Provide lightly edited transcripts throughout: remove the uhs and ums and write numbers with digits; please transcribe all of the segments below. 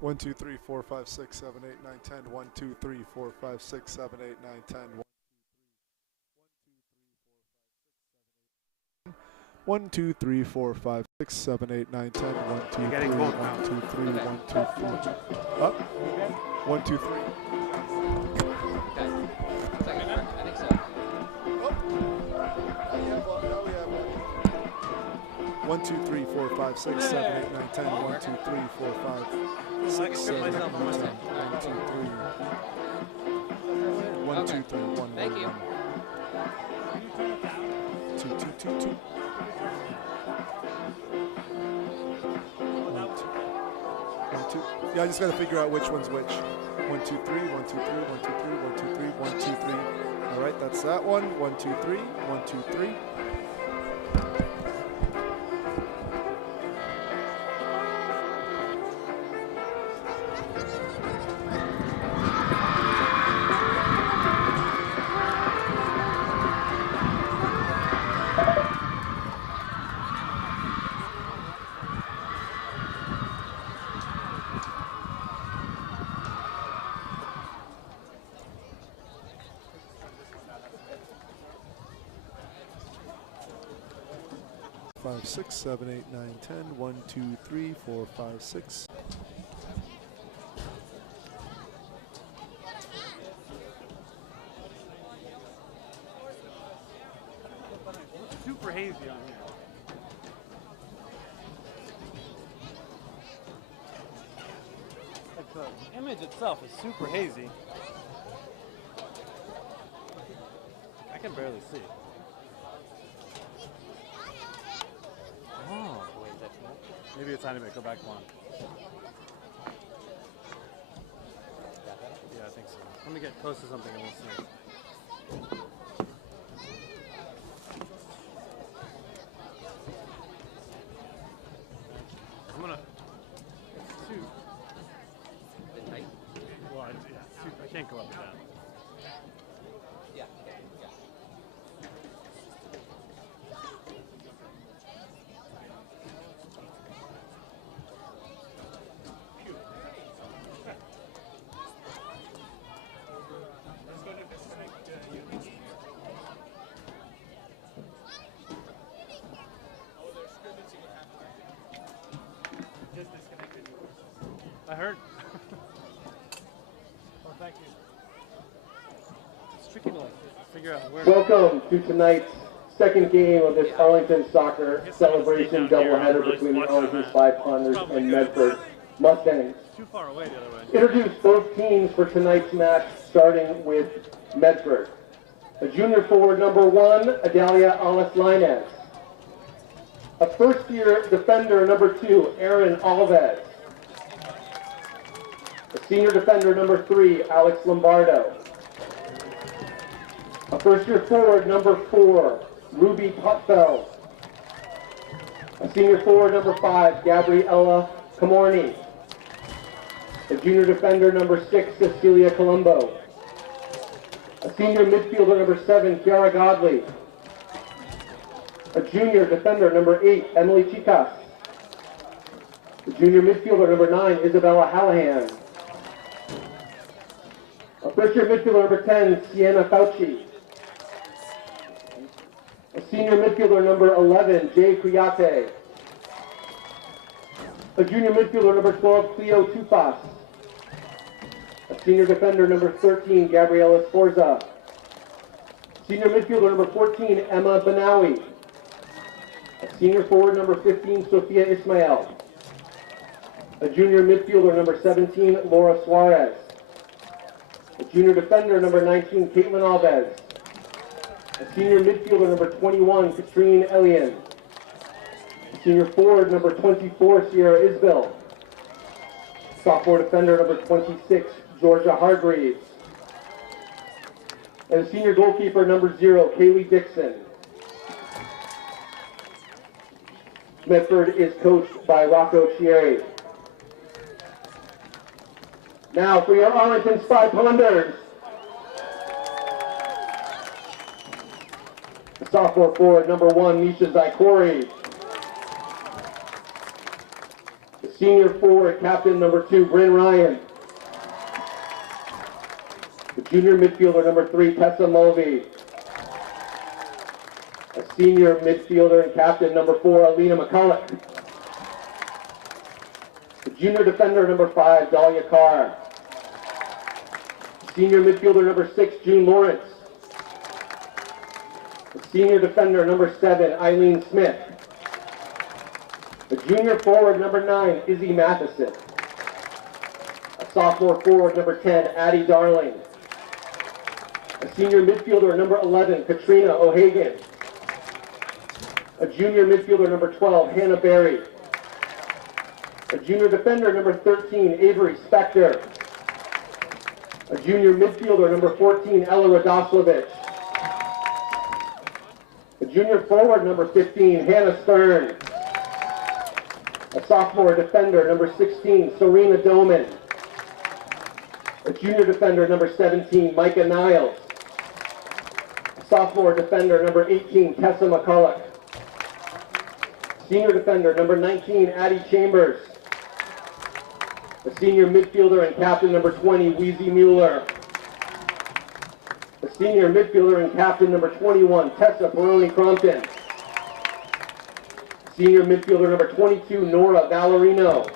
1, 2, 3, 4, 5, 6, 7, 8, 9, 10. 1, 2, 3, 4, 5, 6, 7, 8, 9, 10. 1, 2, 3, 4, 5, 6, 7, 8, 9, 10. 1, 2, 3, 1, 2, 3, 1, 2, 3. Up. 1, 2, 3. I think so. Up. 1, 2, 3, 4, 5, 6, 7, 8, 9, 10. 1, 2, 3, 4, 5, 6, 7, 8, 9, 10. 1, 2, 3. 1, 2, 3, 1, Thank you. 2, 2, 2, 2. 1, 2. Yeah, I just gotta figure out which one's which. 1, 2, 3, 1, 2, 3, 1, 2, 3, 1, 2, 3, 1, 2, 3. All right, that's that one. 1, 2, 3, 1, 2, 3. Five, 6, 7, 8, 9, 10. 1, 2, 3, 4, 5, 6. Super hazy on here. Like the image itself is super hazy. I can barely see. Oh, wait, that's not. Maybe a tiny bit. Go back one. Yeah, I think so. Let me get close to something and we'll see. I'm gonna. It's too. The tight? Well, yeah, super. I can't go up and down. Yeah. I heard. Oh, thank you. It's tricky to figure out where. Welcome to tonight's second game of this Arlington soccer celebration doubleheader between the Arlington Five Ponders and Medford Mustangs. Too far away the other way. Introduce both teams for tonight's match, starting with Medford. A junior forward number 1, Adalia Alice-Linez. A first-year defender number 2, Aaron Alves. A senior defender number 3, Alex Lombardo. A first-year forward number 4, Ruby Putfeld. A senior forward number 5, Gabriella Camorni. A junior defender number 6, Cecilia Colombo. A senior midfielder number 7, Kiara Godley. A junior defender number 8, Emily Chicas. A junior midfielder number 9, Isabella Hallahan. A first-year midfielder number 10, Sienna Fauci. A senior midfielder number 11, Jay Criate. A junior midfielder number 12, Cleo Tufas. A senior defender number 13, Gabriela Sforza. Senior midfielder number 14, Emma Banawi. A senior forward number 15, Sophia Ismail. A junior midfielder number 17, Laura Suarez. A junior defender number 19, Caitlin Alves. A senior midfielder number 21, Katrine Elian. A senior forward number 24, Sierra Isbell. Sophomore defender number 26, Georgia Hargreaves. And a senior goalkeeper number 0, Kaylee Dixon. Medford is coached by Rocco Chieri. Now for your Arlington Spy Ponders. The sophomore forward number 1, Misha Zykorie. The senior forward captain number 2, Bryn Ryan. The junior midfielder number 3, Tessa Mulvey. A senior midfielder and captain number 4, Alina McCulloch. The junior defender number 5, Dahlia Carr. Senior midfielder number 6, June Lawrence. The senior defender number 7, Eileen Smith. The junior forward number 9, Izzy Matheson. A sophomore forward number 10, Addie Darling. A senior midfielder number 11, Katrina O'Hagan. A junior midfielder number 12, Hannah Berry. A junior defender number 13, Avery Spector. A junior midfielder number 14, Ella Radoslavich. A junior forward number 15, Hannah Stern. A sophomore defender number 16, Serena Doman. A junior defender number 17, Micah Niles. A sophomore defender number 18, Tessa McCulloch. Senior defender number 19, Addie Chambers. A senior midfielder and captain number 20, Wheezy Mueller. A senior midfielder and captain number 21, Tessa Perrone-Crompton. Senior midfielder number 22, Nora Valerino.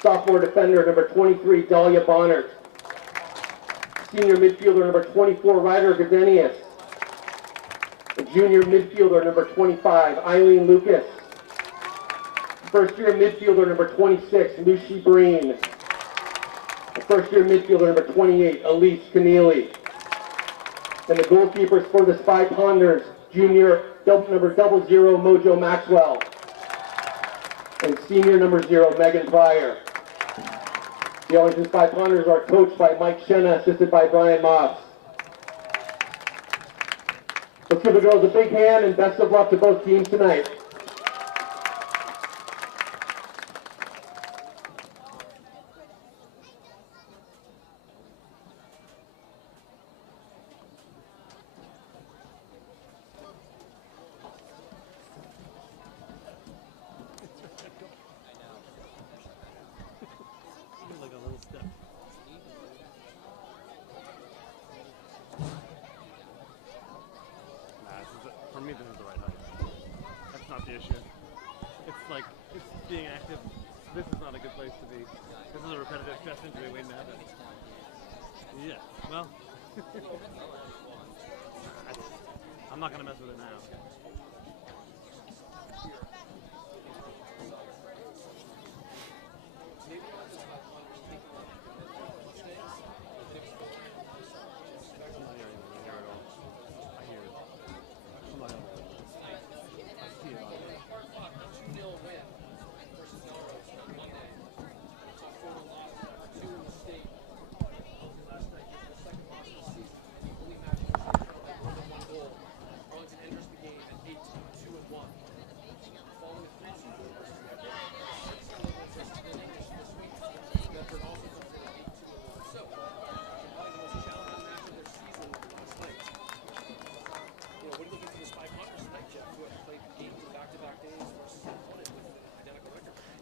Sophomore defender number 23, Dahlia Bonnert. Senior midfielder number 24, Ryder Gardenius. A junior midfielder number 25, Eileen Lucas. First year midfielder number 26, Lucy Breen. First year midfielder number 28, Elise Keneally. And the goalkeepers for the Spy Ponders, junior number 00, Mojo Maxwell. And senior number 0, Megan Pryor. The Arlington Spy Ponders are coached by Mike Shenna, assisted by Brian Moss. Let's give the girls a big hand and best of luck to both teams tonight. Like a little step. For me, this is the right height. That's not the issue. It's like, it's being active. This is not a good place to be. This is a repetitive stress injury waiting to happen. Yeah, well. I'm not going to mess with it now.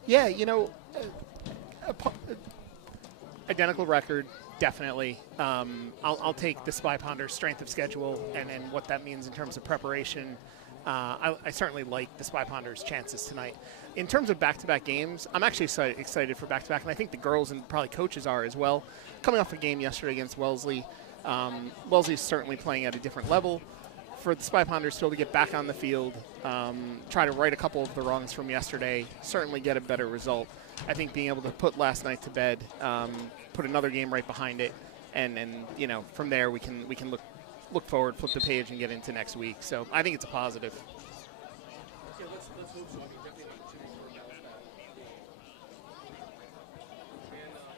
Yeah, you know, identical record, definitely. I'll take the Spy Ponders' strength of schedule and what that means in terms of preparation. I certainly like the Spy Ponders' chances tonight. In terms of back-to-back games, I'm actually excited for back-to-back, and I think the girls and probably coaches are as well. Coming off a game yesterday against Wellesley, Wellesley's certainly playing at a different level. For the Spy Ponders still to get back on the field, try to right a couple of the wrongs from yesterday, certainly get a better result. I think being able to put last night to bed, put another game right behind it, and you know, from there we can look forward, flip the page, and get into next week. So I think it's a positive. Yeah, let's hope so. I mean, definitely an opportunity for a bounce back.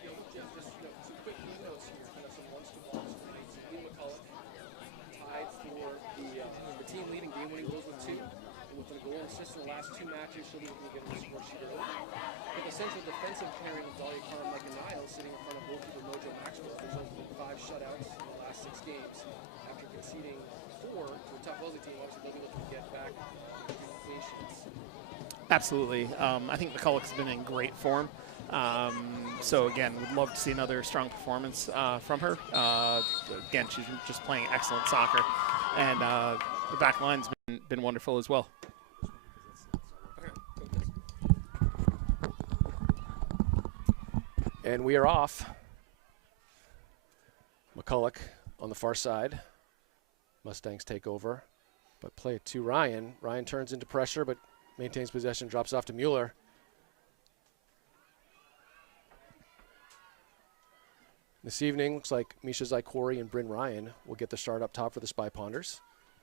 And Jeff, just some quick notes here, kind of some ones to watch tonight. Lee McCulloch tied for the team leading game-winning goals with 2. And with a goal and assist in the last 2 matches, she'll be able to get on the score sheet early. With the central defensive pairing of Dahlia Carr and Micah Niles sitting in front of goalkeeper Mojo Maxwell, has resulted in 5 shutouts in the last 6 games. After conceding 4 to a tough Wellesley team, obviously they'll be looking to get back to patience. Absolutely. I think McCulloch's been in great form. So, again, would love to see another strong performance from her. Again, she's just playing excellent soccer. And the back line's been wonderful as well. And we are off. McCulloch on the far side. Mustangs take over, but play it to Ryan. Ryan turns into pressure, but maintains possession, drops off to Mueller. This evening, looks like Misha Zykorie and Bryn Ryan will get the start up top for the Spy Ponders.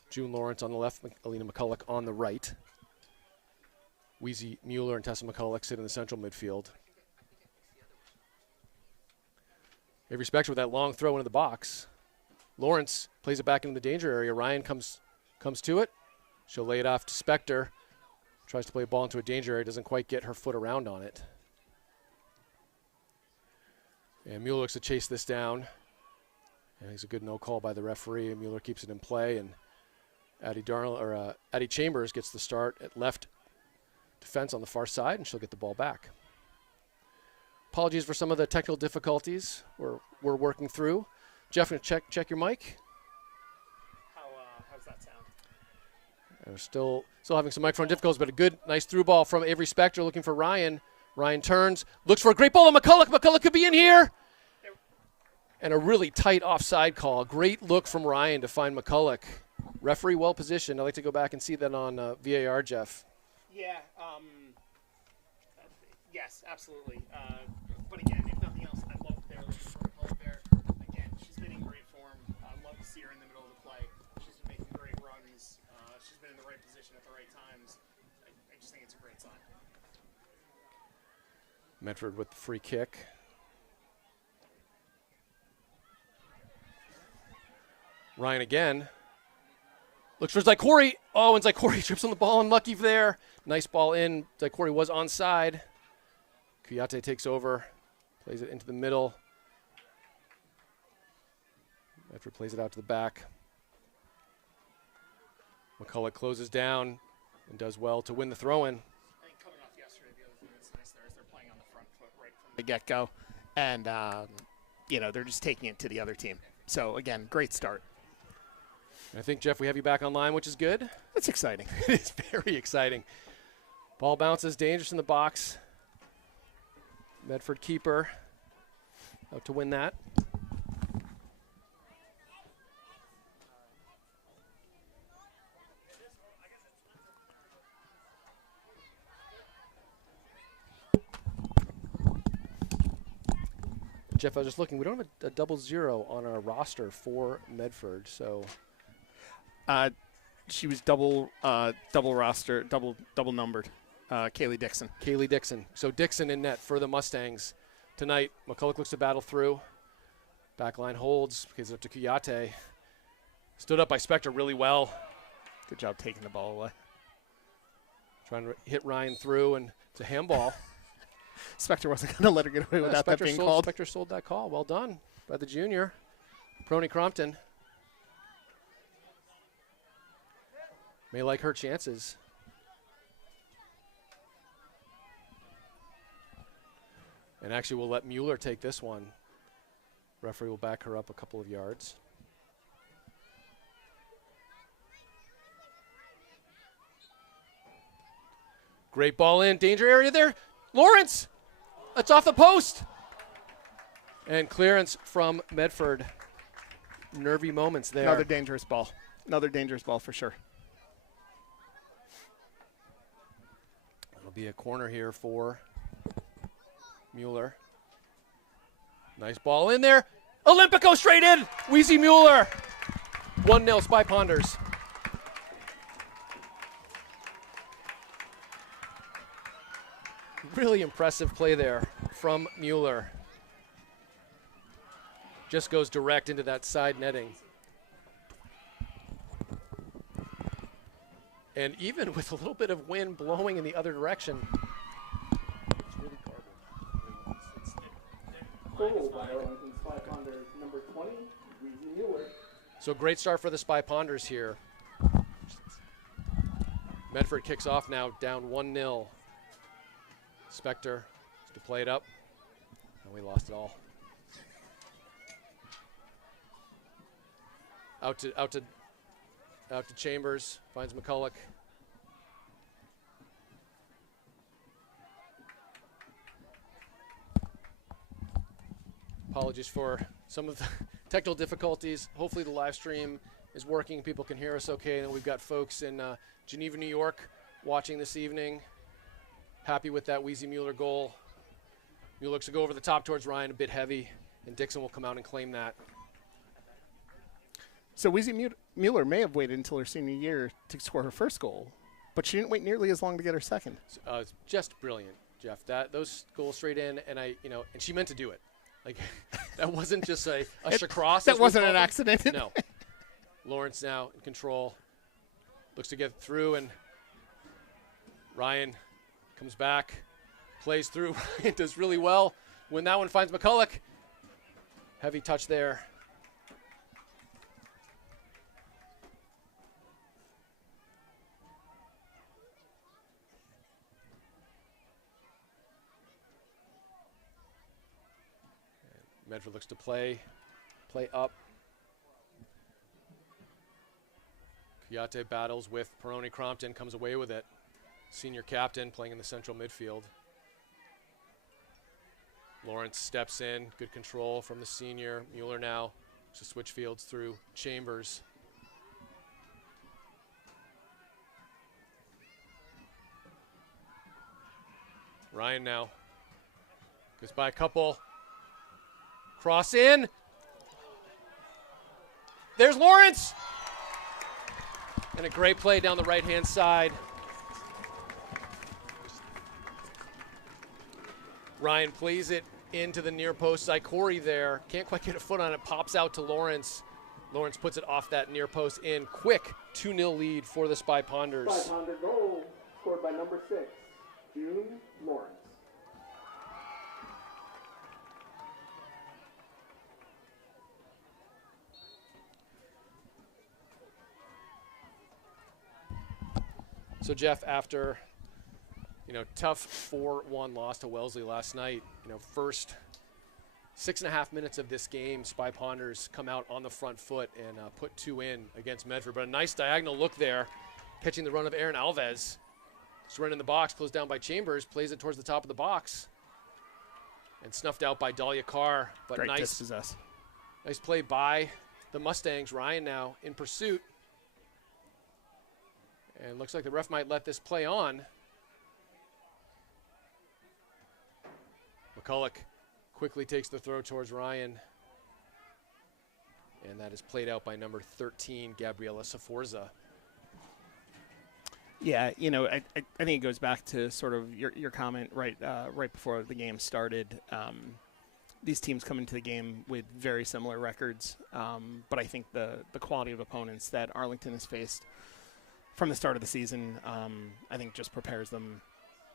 June Lawrence on the left, Alina McCulloch on the right. Weezy Mueller and Tessa McCulloch sit in the central midfield. Avery Spector with that long throw into the box. Lawrence plays it back into the danger area. Ryan comes to it. She'll lay it off to Spector. Tries to play a ball into a danger area. Doesn't quite get her foot around on it. And Mueller looks to chase this down. And it's a good no call by the referee. And Mueller keeps it in play. And Addie Chambers gets the start at left defense on the far side, and she'll get the ball back. Apologies for some of the technical difficulties we're working through. Jeff, gonna check your mic. How's that sound? We're still having some microphone difficulties, but a good, nice through ball from Avery Spector looking for Ryan. Ryan turns, looks for a great ball on McCulloch. McCulloch could be in here. And a really tight offside call. Great look from Ryan to find McCulloch. Referee well positioned. I'd like to go back and see that on VAR, Jeff. Yeah. Yes, absolutely. But again, if nothing else, I love their McCulloch there. Again, she's been in great form. I love to see her in the middle of the play. She's been making great runs. She's been in the right position at the right times. I just think it's a great sign. Medford with the free kick. Ryan again. Looks for Zykorie. Oh, and Zykorie trips on the ball, unlucky there. Nice ball in. Zykorie was onside. Kuyate takes over, plays it into the middle. Medford plays it out to the back. McCulloch closes down and does well to win the throw-in. I think coming off yesterday, the other thing that's nice there is they're playing on the front foot right from the get-go. And, they're just taking it to the other team. So, again, great start. I think, Jeff, we have you back online, which is good. That's exciting. It is very exciting. Ball bounces, dangerous in the box. Medford keeper out to win that. Jeff, I was just looking. We don't have a 00 on our roster for Medford, so. She was double roster, double numbered. Kaylee Dixon. Kaylee Dixon. So Dixon in net for the Mustangs tonight. McCulloch looks to battle through. Backline holds because up to Kuyate. Stood up by Spector really well. Good job taking the ball away. Trying to hit Ryan through, and it's a handball. Spector wasn't going to let her get away without that being called. Spector sold that call. Well done by the junior. Perrone-Crompton may like her chances. And actually, we'll let Mueller take this one. Referee will back her up a couple of yards. Great ball in. Danger area there. Lawrence! That's off the post. And clearance from Medford. nervy moments there. Another dangerous ball. Another dangerous ball for sure. It'll be a corner here for Mueller. Nice ball in there. Olympico straight in. Wheezy Mueller. 1-0 Spy Ponders. Really impressive play there from Mueller. Just goes direct into that side netting. And even with a little bit of wind blowing in the other direction, it's really garbled. Goal by Arlington Spy Ponders, number 20, Wheezy Mueller. So great start for the Spy Ponders here. Medford kicks off now, down 1-0. Spector to play it up. And we lost it all. Out to Chambers, finds McCulloch. Apologies for some of the technical difficulties. Hopefully the live stream is working. People can hear us okay. And we've got folks in Geneva, New York watching this evening. Happy with that Wheezy Mueller goal. Mueller looks to go over the top towards Ryan, a bit heavy, and Dixon will come out and claim that. So Wheezy Mueller may have waited until her senior year to score her first goal, but she didn't wait nearly as long to get her second. It's just brilliant, Jeff. Those goals straight in, and and she meant to do it. Like that wasn't just a cross. That wasn't an accident. No. Lawrence now in control, looks to get through, and Ryan comes back, plays through. Ryan does really well. When that one finds McCulloch, heavy touch there. Medford looks to play up. Kuyate battles with Perrone-Crompton, comes away with it. Senior captain playing in the central midfield. Lawrence steps in, good control from the senior. Mueller now to switch fields through Chambers. Ryan now goes by a couple. Cross in. There's Lawrence. And a great play down the right-hand side. Ryan plays it into the near post. Zykorie there. Can't quite get a foot on it. Pops out to Lawrence. Lawrence puts it off that near post in. Quick 2-0 lead for the Spy Ponders. Spy Ponder goal scored by number 6, June Lawrence. So Jeff, after tough 4-1 loss to Wellesley last night, first 6.5 minutes of this game, Spy Ponders come out on the front foot and put 2 in against Medford. But a nice diagonal look there, catching the run of Aaron Alves. Just running in the box, closed down by Chambers, plays it towards the top of the box, and snuffed out by Dahlia Carr. But Great nice dispossess. Nice play by the Mustangs. Ryan now in pursuit. And looks like the ref might let this play on. McCulloch quickly takes the throw towards Ryan. And that is played out by number 13, Gabriella Saforza. Yeah, I think it goes back to sort of your comment right before the game started. These teams come into the game with very similar records, but I think the quality of opponents that Arlington has faced from the start of the season, I think just prepares them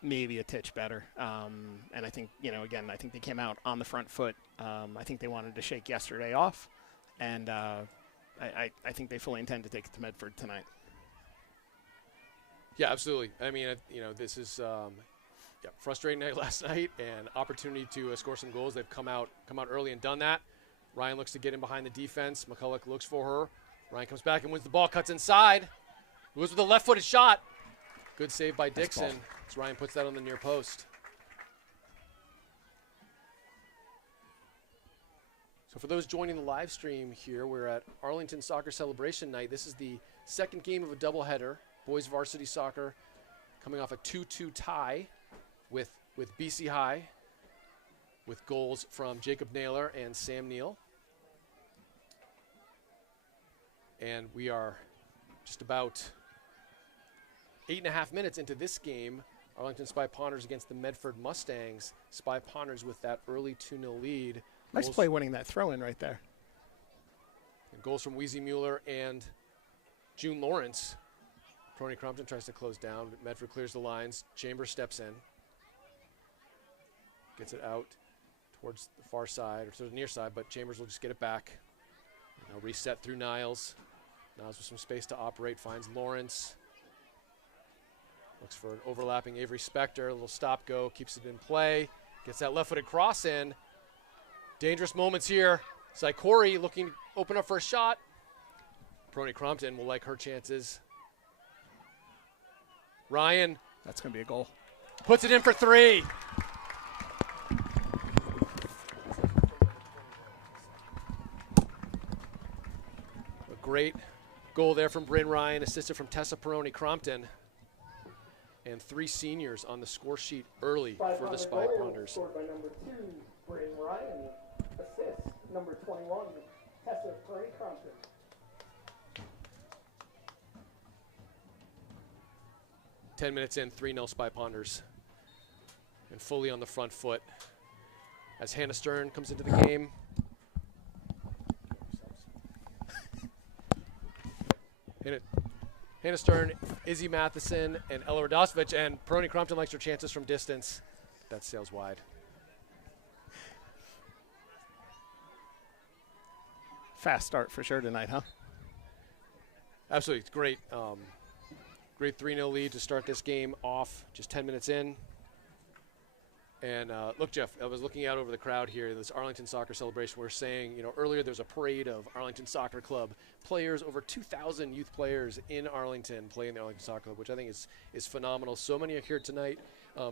maybe a titch better. And I think, again, I think they came out on the front foot. I think they wanted to shake yesterday off, and I think they fully intend to take it to Medford tonight. Yeah, absolutely. I mean, this is frustrating night last night and opportunity to score some goals. They've come out early and done that. Ryan looks to get in behind the defense. McCulloch looks for her. Ryan comes back and wins the ball, cuts inside. It was with a left-footed shot. Good save by Dixon as Ryan puts that on the near post. So So for those joining the live stream here, we're at Arlington Soccer Celebration Night. This is the second game of a doubleheader. Boys varsity soccer coming off a 2-2 tie with BC High, with goals from Jacob Naylor and Sam Neal. And we are just about 8.5 minutes into this game. Arlington Spy Ponders against the Medford Mustangs. Spy Ponders with that early 2-0 lead. Nice Goals- play winning that throw-in right there. And goals from Weezy Mueller and June Lawrence. Perrone-Crompton tries to close down. Medford clears the lines. Chambers steps in. Gets it out towards the far side, or to the near side, but Chambers will just get it back. Now reset through Niles. Niles with some space to operate, finds Lawrence. Looks for an overlapping Avery Spector. A little stop-go, keeps it in play. Gets that left-footed cross in. Dangerous moments here. Zykorie looking to open up for a shot. Perrone-Crompton will like her chances. Ryan That's going to be a goal. puts it in for 3. A great goal there from Bryn Ryan, assisted from Tessa Perrone-Crompton. And 3 seniors on the score sheet early for the Spy Ponders. Scored by number 2, Bryn Ryan. Assist, number 21, Tessa Perrone-Crompton. 10 minutes in, 3-0 Spy Ponders. And fully on the front foot as Hannah Stern comes into the game. Hannah Stern, Izzy Matheson, and Ella Radosevich, and Perrone-Crompton likes her chances from distance. That sails wide. Fast start for sure tonight, huh? Absolutely, it's great. Great 3-0 lead to start this game off, just 10 minutes in. And look, Jeff, I was looking out over the crowd here, this Arlington Soccer Celebration. We're saying, earlier there's a parade of Arlington Soccer Club players, over 2,000 youth players in Arlington playing the Arlington Soccer Club, which I think is phenomenal. So many are here tonight.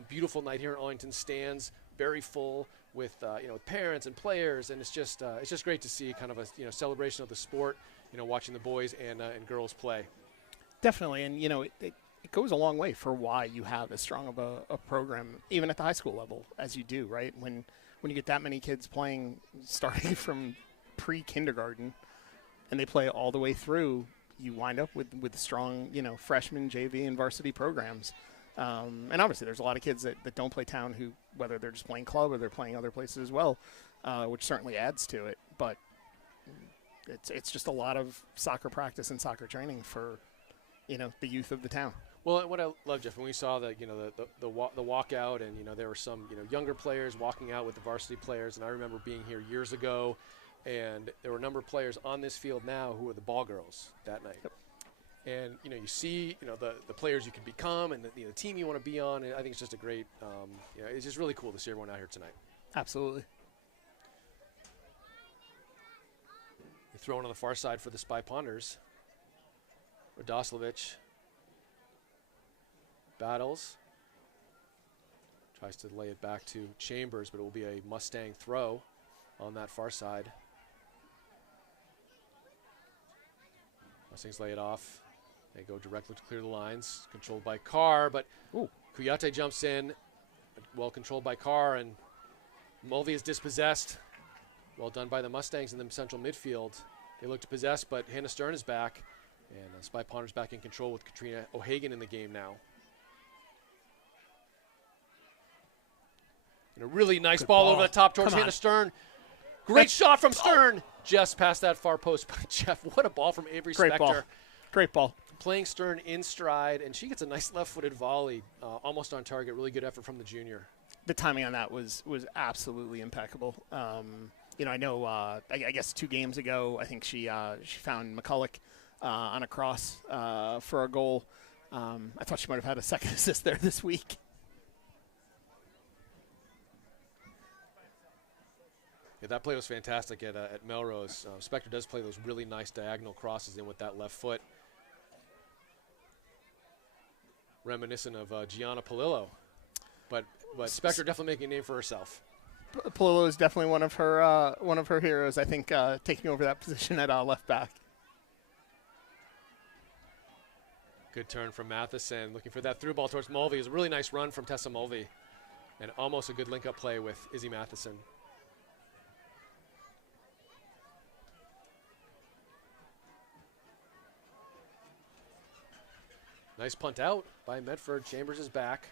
Beautiful night here in Arlington. Stands very full with parents and players, and it's just great to see kind of a celebration of the sport. Watching the boys and girls play. Definitely, and it goes a long way for why you have as strong of a program, even at the high school level, as you do, right? When you get that many kids playing, starting from pre-kindergarten, and they play all the way through, you wind up with strong, freshman, JV, and varsity programs. And obviously, there's a lot of kids that don't play town who, whether they're just playing club or they're playing other places as well, which certainly adds to it. But it's just a lot of soccer practice and soccer training for the youth of the town. Well, what I love, Jeff, when we saw the walkout, and there were some younger players walking out with the varsity players, and I remember being here years ago, and there were a number of players on this field now who were the ball girls that night. Yep. And you see the players you can become and the team you want to be on, and I think it's just a great it's just really cool to see everyone out here tonight. Absolutely. Thrown on the far side for the Spy Ponders. Radosevich battles. Tries to lay it back to Chambers, but it will be a Mustang throw on that far side. Mustangs lay it off. They go directly to clear the lines. Controlled by Carr, but Kuyate jumps in. Well controlled by Carr, and Mulvey is dispossessed. Well done by the Mustangs in the central midfield. They look to possess, but Hannah Stern is back. And Spy Ponders back in control with Katrina O'Hagan in the game now. And a really nice ball over the top towards Hannah Stern. Great shot from Stern. Just past that far post. But Jeff, what a ball from Avery Spector. Great ball. Playing Stern in stride, and she gets a nice left-footed volley, almost on target. Really good effort from the junior. The timing on that was absolutely impeccable. I know. I guess 2 games ago, I think she found McCulloch on a cross for a goal. I thought she might have had a second assist there this week. Yeah, that play was fantastic at Melrose. Spector does play those really nice diagonal crosses in with that left foot. Reminiscent of Gianna Palillo. But Spector definitely making a name for herself. Palillo is definitely one of her heroes. I think taking over that position at left back. Good turn from Matheson, looking for that through ball towards Mulvey. It was a really nice run from Tessa Mulvey, and almost a good link-up play with Izzy Matheson. Nice punt out by Medford. Chambers is back.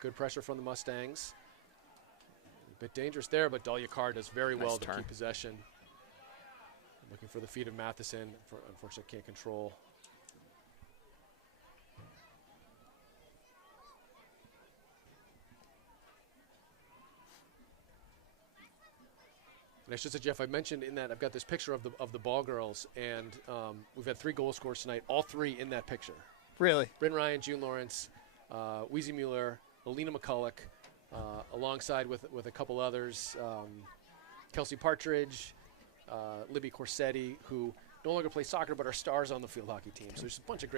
Good pressure from the Mustangs. A bit dangerous there, but Dahlia Carr does very well to keep possession. Looking for the feet of Matheson. Unfortunately, can't control. And I should say, Jeff, I mentioned in that I've got this picture of the ball girls, and we've had 3 goal scorers tonight, all 3 in that picture. Really? Bryn Ryan, June Lawrence, Weezy Mueller, Alina McCulloch, alongside with a couple others, Kelsey Partridge, Libby Corsetti, who no longer play soccer but are stars on the field hockey team. So there's a bunch of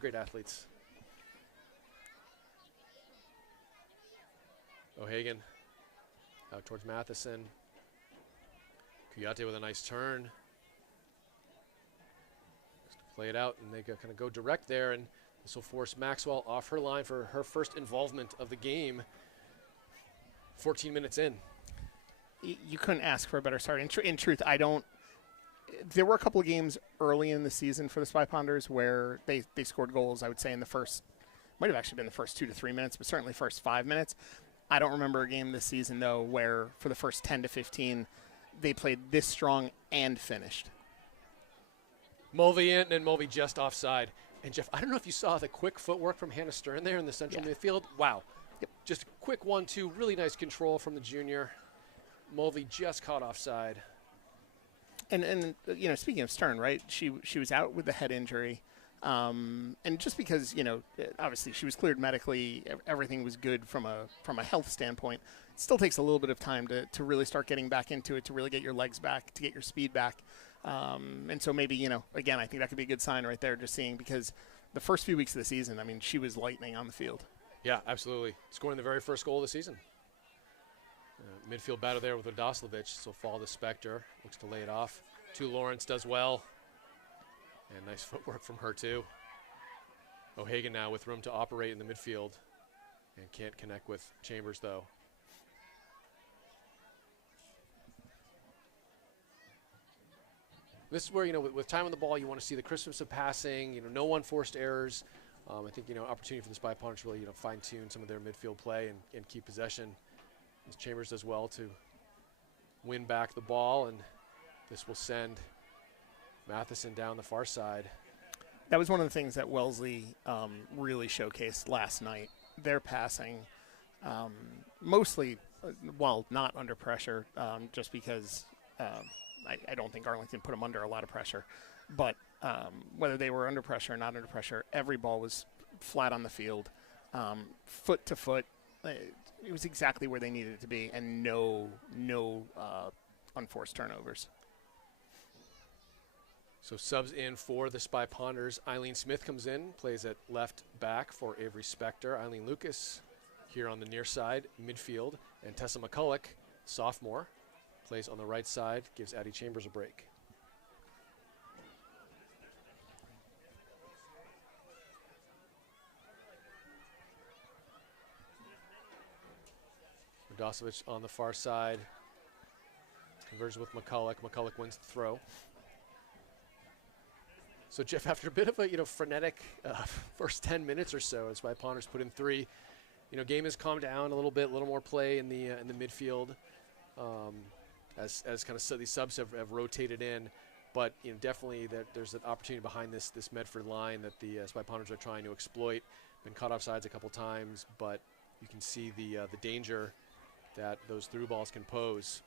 great athletes. O'Hagan out towards Matheson. Kuyate with a nice turn. Play it out, and they kind of go direct there, and this will force Maxwell off her line for her first involvement of the game. 14 minutes in. You couldn't ask for a better start. In truth, I don't. There were a couple of games early in the season for the Spy Ponders where they scored goals, I would say, in the first, might have actually been the first 2 to 3 minutes, but certainly first 5 minutes. I don't remember a game this season, though, where for the first 10 to 15, they played this strong and finished. Mulvey in, and Mulvey just offside. And, Jeff, I don't know if you saw the quick footwork from Hannah Stern there in the central midfield. Wow. Yep. Just a quick 1-2, really nice control from the junior. Mulvey just caught offside. And you know, speaking of Stern, right, she was out with the head injury. And just because, you know, obviously she was cleared medically, everything was good from a health standpoint, it still takes a little bit of time to really start getting back into it, to really get your legs back, to get your speed back. And so maybe, you know, again, I think that could be a good sign right there, just seeing, because the first few weeks of the season, I mean, she was lightning on the field. Yeah, absolutely. Scoring the very first goal of the season. Midfield battle there with Odoslavich, so fall to Spector. Looks to lay it off. To Lawrence, does well. And nice footwork from her, too. O'Hagan now with room to operate in the midfield. And can't connect with Chambers, though. This is where, you know, with time on the ball, you want to see the crispness of passing, you know, no unforced errors. I think, you know, opportunity for the Spy Ponders to really, you know, fine-tune some of their midfield play and keep possession. As Chambers does well to win back the ball, and this will send Matheson down the far side. That was one of the things that Wellesley really showcased last night. Their passing, mostly, well, not under pressure, just because I don't think Arlington put them under a lot of pressure. But whether they were under pressure or not under pressure, every ball was flat on the field, foot to foot. It was exactly where they needed it to be, and no unforced turnovers. So subs in for the Spy Ponders. Eileen Smith comes in, plays at left back for Avery Spector. Eileen Lucas here on the near side, midfield. And Tessa McCulloch, sophomore, plays on the right side, gives Addie Chambers a break. Radosevich on the far side. Conversion with McCulloch. McCulloch wins the throw. So, Jeff, after a bit of a, you know, frenetic first 10 minutes or so, as Spy Ponders put in 3, you know, game has calmed down a little bit, a little more play in the midfield, as kind of these subs have rotated in. But, you know, definitely there's an opportunity behind this Medford line that the Spy Ponders are trying to exploit. Been caught off sides a couple times, but you can see the danger that those through balls can pose.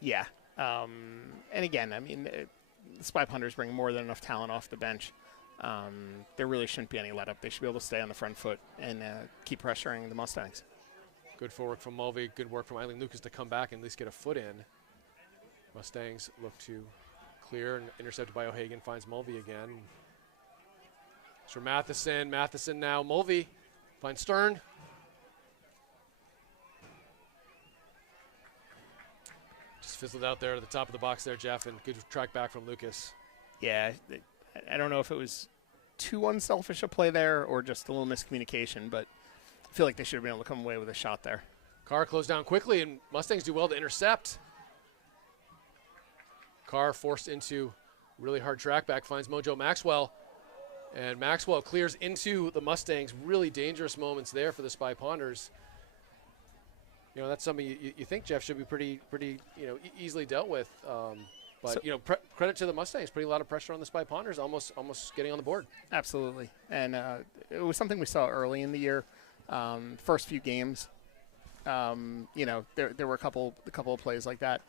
Yeah. And again, I mean, the Spy Ponders bring more than enough talent off the bench. There really shouldn't be any let up. They should be able to stay on the front foot and keep pressuring the Mustangs. Good forward from Mulvey. Good work from Eileen Lucas to come back and at least get a foot in. Mustangs look to clear, and intercepted by O'Hagan. Finds Mulvey again. It's for Matheson. Matheson now. Mulvey finds Stern. Just fizzled out there at the top of the box there, Jeff, and good track back from Lucas. Yeah, I don't know if it was too unselfish a play there or just a little miscommunication, but I feel like they should have been able to come away with a shot there. Carr closed down quickly, and Mustangs do well to intercept. Carr forced into really hard track back, finds Mojo Maxwell, and Maxwell clears into the Mustangs. Really dangerous moments there for the Spy Ponders. You know, that's something you think, Jeff, should be pretty easily dealt with. But, credit to the Mustangs, putting a lot of pressure on the Spy Ponders, almost getting on the board. Absolutely. And it was something we saw early in the year. First few games, there were a couple of plays like that.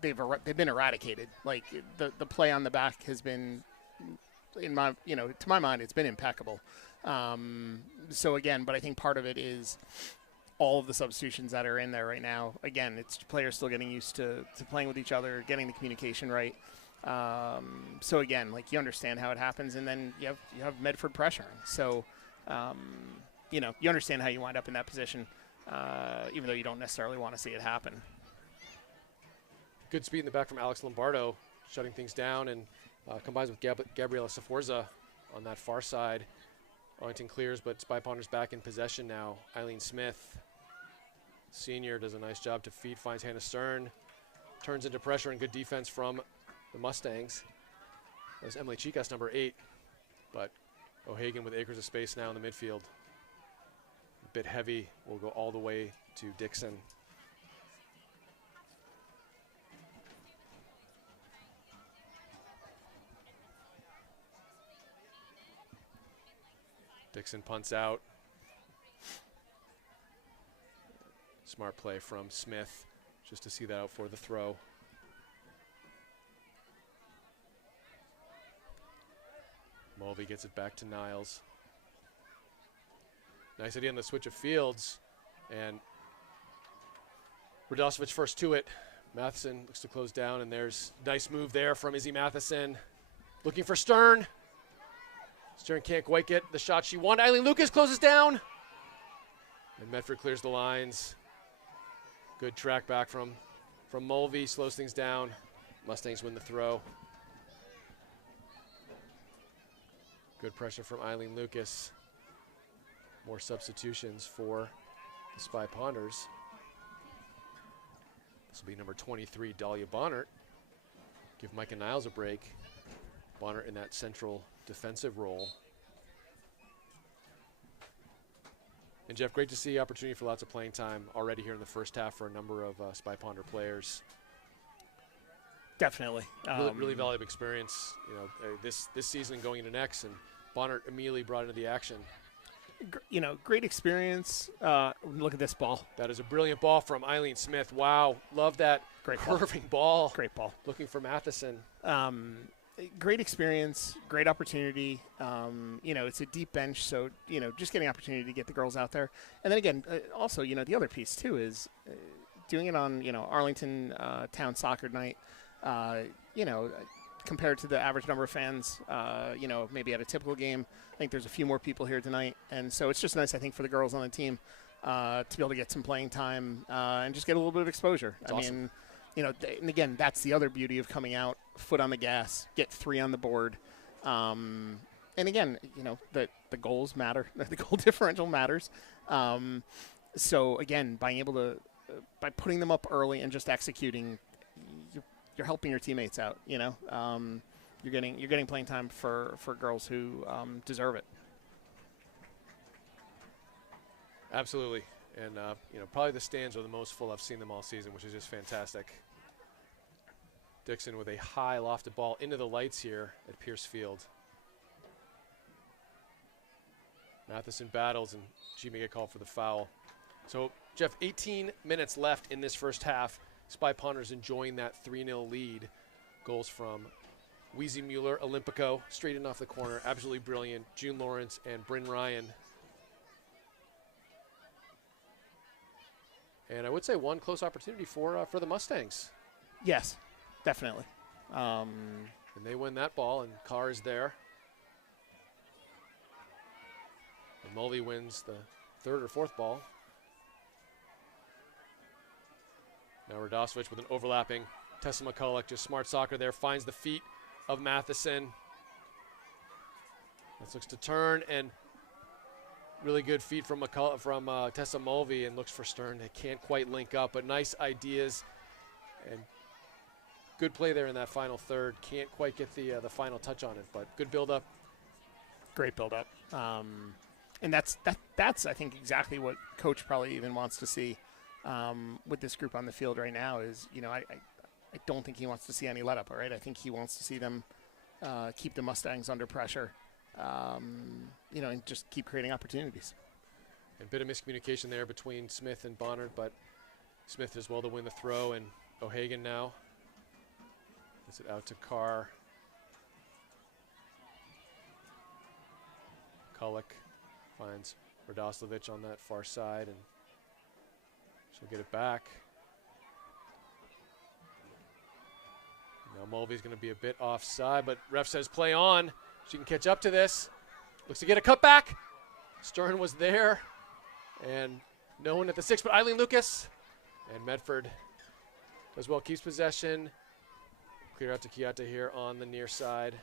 They've been eradicated. Like the play on the back has been, to my mind, it's been impeccable. So again, but I think part of it is all of the substitutions that are in there right now. Again, it's players still getting used to playing with each other, getting the communication right. So again, like you understand how it happens, and then you have Medford pressuring. So you understand how you wind up in that position, even though you don't necessarily want to see it happen. Good speed in the back from Alex Lombardo, shutting things down, and combines with Gabriela Saforza on that far side. Arlington clears, but Spy Ponders back in possession now. Eileen Smith, senior, does a nice job to feed, finds Hannah Stern, turns into pressure and good defense from the Mustangs. That's Emily Chicas, number 8, but O'Hagan with acres of space now in the midfield. A bit heavy, will go all the way to Dixon. Dixon punts out. Smart play from Smith just to see that out for the throw. Mulvey gets it back to Niles. Nice idea on the switch of fields. And Radosevic first to it. Matheson looks to close down, and there's nice move there from Izzy Matheson. Looking for Stern. Stern can't quite get the shot she wanted. Eileen Lucas closes down. And Medford clears the lines. Good track back from Mulvey, slows things down. Mustangs win the throw. Good pressure from Eileen Lucas. More substitutions for the Spy Ponders. This will be number 23, Dahlia Bonnert. Give Micah Niles a break. Bonnert in that central defensive role. And Jeff, great to see opportunity for lots of playing time already here in the first half for a number of Spy Ponder players. Definitely. Really valuable experience, this season and going into next, and Bonnert immediately brought into the action. Great experience. Look at this ball. That is a brilliant ball from Eileen Smith. Wow, love that Great curving ball. Great ball. Looking for Matheson. Great experience, great opportunity. It's a deep bench, so, just getting opportunity to get the girls out there. And then again, also, the other piece too is doing it on, Arlington Town Soccer Night, compared to the average number of fans, maybe at a typical game. I think there's a few more people here tonight. And so it's just nice, I think, for the girls on the team to be able to get some playing time and just get a little bit of exposure. That's awesome. And again, that's the other beauty of coming out, foot on the gas, get 3 on the board. And again, the goals matter. The goal differential matters. So again, by putting them up early and just executing, you're helping your teammates out. You're getting playing time for girls who deserve it. Absolutely. And, probably the stands are the most full I've seen them all season, which is just fantastic. Dixon with a high lofted ball into the lights here at Pierce Field. Matheson battles, and G may get called for the foul. So, Jeff, 18 minutes left in this first half. Spy Ponders enjoying that 3-0 lead. Goals from Wheezy Mueller, Olympico, straight in off the corner. Absolutely brilliant. June Lawrence and Bryn Ryan. And I would say one close opportunity for the Mustangs. Yes, definitely. And they win that ball, and Carr is there. And Mulvey wins the 3rd or 4th ball. Now Radosevich with an overlapping Tessa McCulloch. Just smart soccer there. Finds the feet of Matheson. This looks to turn, and really good feet from Tessa Mulvey, and looks for Stern. They can't quite link up, but nice ideas and good play there in that final third. Can't quite get the final touch on it, but good build-up. Great build-up. And that's I think exactly what Coach probably even wants to see with this group on the field right now is, I don't think he wants to see any let-up, all right? I think he wants to see them keep the Mustangs under pressure, and just keep creating opportunities. A bit of miscommunication there between Smith and Bonnard, but Smith does well to win the throw, and O'Hagan now gets it out to Carr. Kulik finds Radosevich on that far side, and she'll get it back. Now Mulvey's going to be a bit offside, but ref says play on. She can catch up to this. Looks to get a cutback. Stern was there, and no one at the 6, but Eileen Lucas. And Medford as well keeps possession. Clear out to Kiata here on the near side.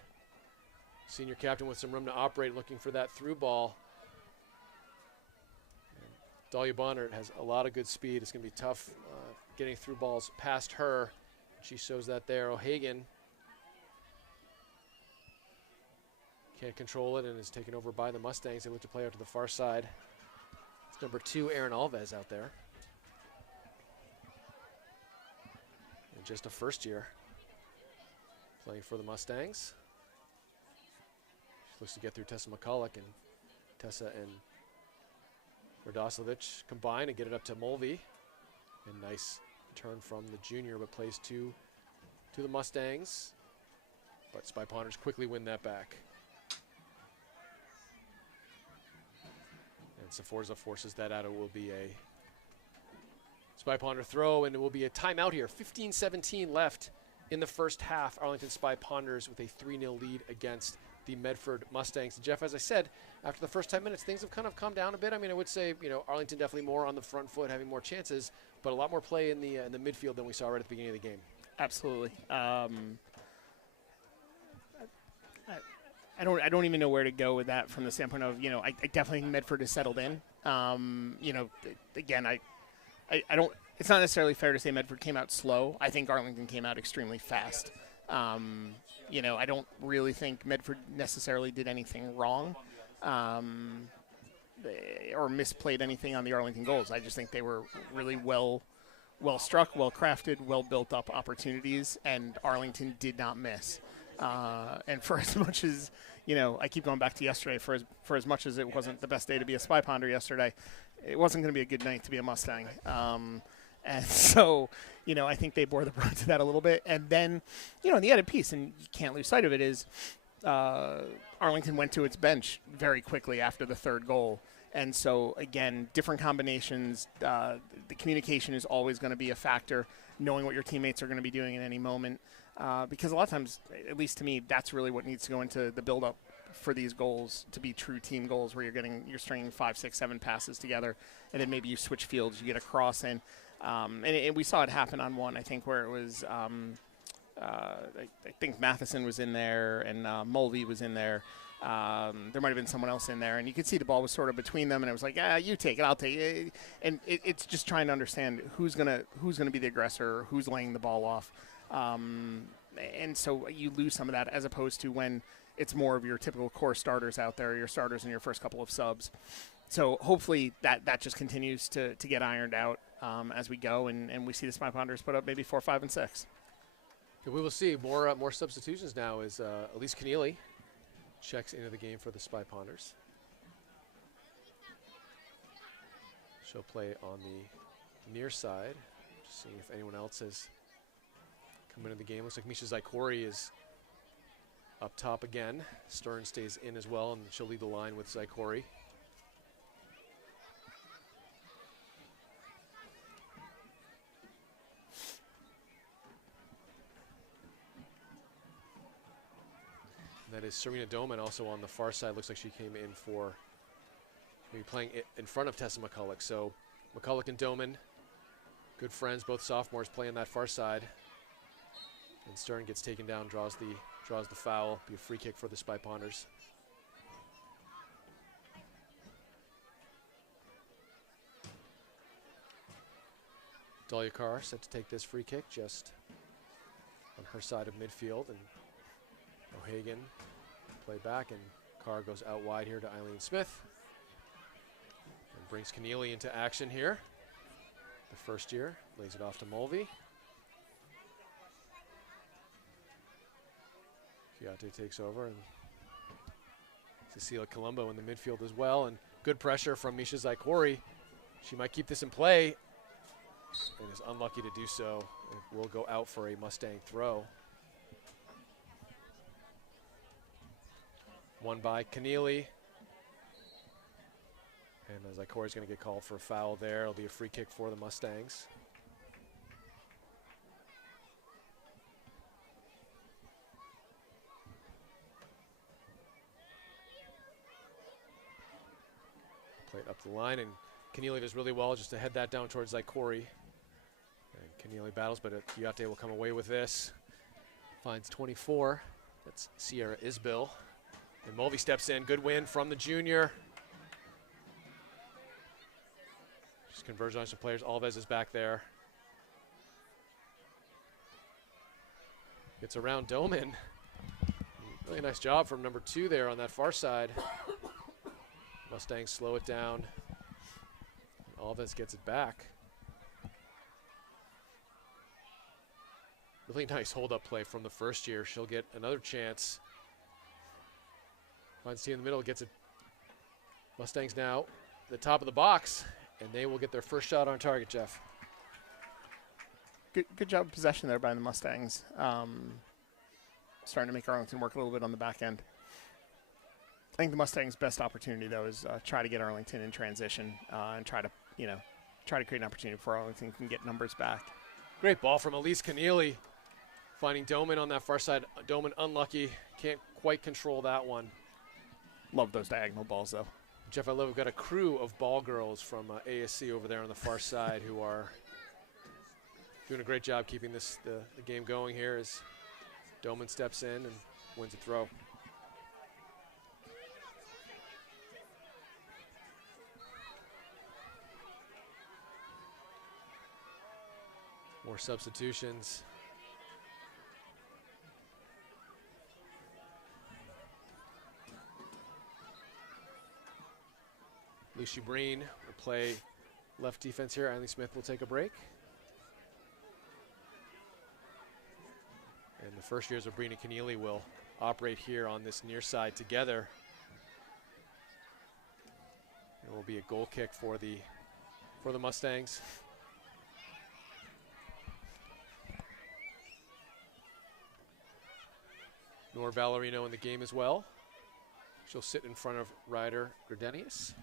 Senior captain with some room to operate, looking for that through ball. And Dahlia Bonnard has a lot of good speed. It's going to be tough getting through balls past her. She shows that there. O'Hagan can't control it and is taken over by the Mustangs. They look to play out to the far side. It's number 2, Aaron Alves out there. And just a first year playing for the Mustangs. She looks to get through Tessa McCulloch, and Tessa and Radosevich combine and get it up to Mulvey. And nice turn from the junior, but plays to the Mustangs. But Spy Ponders quickly win that back. And Saforza forces that out. It will be a Spy Ponder throw, and it will be a timeout here. 15-17 left in the first half. Arlington Spy Ponders with a 3-0 lead against the Medford Mustangs. And Jeff, as I said, after the first 10 minutes, things have kind of calmed down a bit. I mean, I would say, Arlington definitely more on the front foot, having more chances, but a lot more play in the midfield than we saw right at the beginning of the game. Absolutely. I don't even know where to go with that from the standpoint of, I definitely think Medford has settled in. Again, I don't. It's not necessarily fair to say Medford came out slow. I think Arlington came out extremely fast. I don't really think Medford necessarily did anything wrong or misplayed anything on the Arlington goals. I just think they were really well struck, well crafted, well built up opportunities, and Arlington did not miss. And for as much as, I keep going back to yesterday, for as much as it wasn't the best day to be a Spy Ponder yesterday, it wasn't going to be a good night to be a Mustang. And so, I think they bore the brunt of that a little bit. And then, the added piece, and you can't lose sight of it, is Arlington went to its bench very quickly after the third goal. And so, again, different combinations. The communication is always going to be a factor, knowing what your teammates are going to be doing at any moment. Because a lot of times, at least to me, that's really what needs to go into the build-up for these goals to be true team goals, where you're stringing 5, 6, 7 passes together, and then maybe you switch fields, you get a cross in. And we saw it happen on one, I think, where it was, I think Matheson was in there and Mulvey was in there. There might have been someone else in there, and you could see the ball was sort of between them, and it was like, you take it, I'll take it. And it's just trying to understand who's gonna be the aggressor, who's laying the ball off. And so you lose some of that, as opposed to when it's more of your typical core starters out there, your starters and your first couple of subs. So hopefully that just continues to get ironed out as we go, and we see the Spy Ponders put up maybe 4, 5, and 6. We will see more substitutions now as Elise Keneally checks into the game for the Spy Ponders. She'll play on the near side. Just seeing if anyone else has come into the game. Looks like Misha Zykorie is up top again. Stern stays in as well, and she'll lead the line with Zykorie. That is Serena Doman also on the far side. Looks like she came in for maybe playing in front of Tessa McCulloch. So McCulloch and Doman, Good friends, both sophomores playing that far side. And Stern gets taken down, draws the foul. Be a free kick for the Spy Ponders. Dahlia Carr set to take this free kick just on her side of midfield, and O'Hagan play back, and Carr goes out wide here to Eileen Smith and brings Keneally into action here. The first year lays it off to Mulvey. Kiyate takes over, and Cecilia Colombo in the midfield as well, and good pressure from Misha Zykorie. She might keep this in play, and is unlucky to do so. It will go out for a Mustang throw. Won by Keneally. And Zykorie is going to get called for a foul there. It'll be a free kick for the Mustangs. Play it up the line, and Keneally does really well just to head that down towards Zykorie. And Keneally battles, but Kiyate will come away with this. Finds 24. That's Sierra Isbill. And Mulvey steps in. Good win from the junior. Just conversion on some players. Alves is back there. Gets around Doman. Really nice job from number 2 there on that far side. Mustangs slow it down. Alves gets it back. Really nice hold-up play from the first year. She'll get another chance. Finds T in the middle, gets it. Mustangs now at the top of the box, and they will get their first shot on target, Jeff. Good job of possession there by the Mustangs. Starting to make Arlington work a little bit on the back end. I think the Mustangs' best opportunity, though, is try to get Arlington in transition and try to create an opportunity for Arlington can get numbers back. Great ball from Elise Keneally, finding Doman on that far side. Doman unlucky, can't quite control that one. Love those diagonal balls, though. Jeff, I love we've got a crew of ball girls from ASC over there on the far side who are doing a great job keeping the game going here as Doman steps in and wins a throw. More substitutions. Lucy Breen will play left defense here. Eileen Smith will take a break. And the first years of Breen and Keneally will operate here on this near side together. It will be a goal kick for the Mustangs. Nor Valerino in the game as well. She'll sit in front of Ryder Gردenius.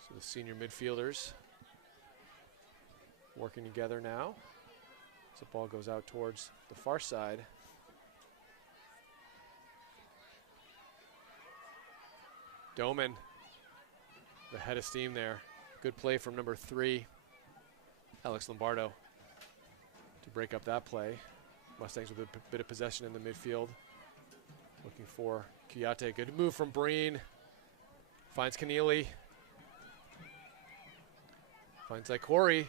So the senior midfielders working together now. As the ball goes out towards the far side. Doman, the head of steam there. Good play from number 3, Alex Lombardo, to break up that play. Mustangs with a bit of possession in the midfield. Looking for Kiyate. Good move from Breen. Finds Keneally. Finds Zykorie.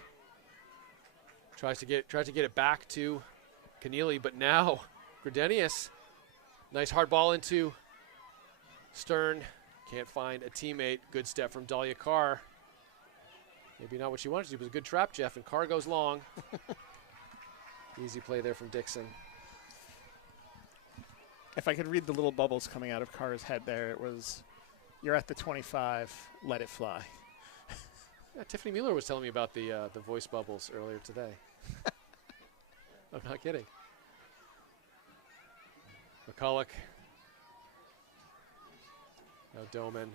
Tries to get it back to Keneally, but now Gردenius. Nice hard ball into Stern. Can't find a teammate. Good step from Dahlia Carr. Maybe not what she wanted to do, but it was a good trap, Jeff, and Carr goes long. Easy play there from Dixon. If I could read the little bubbles coming out of Carr's head there, it was, you're at the 25, let it fly. Yeah, Tiffany Mueller was telling me about the voice bubbles earlier today. I'm not kidding. McCulloch. Now Doman.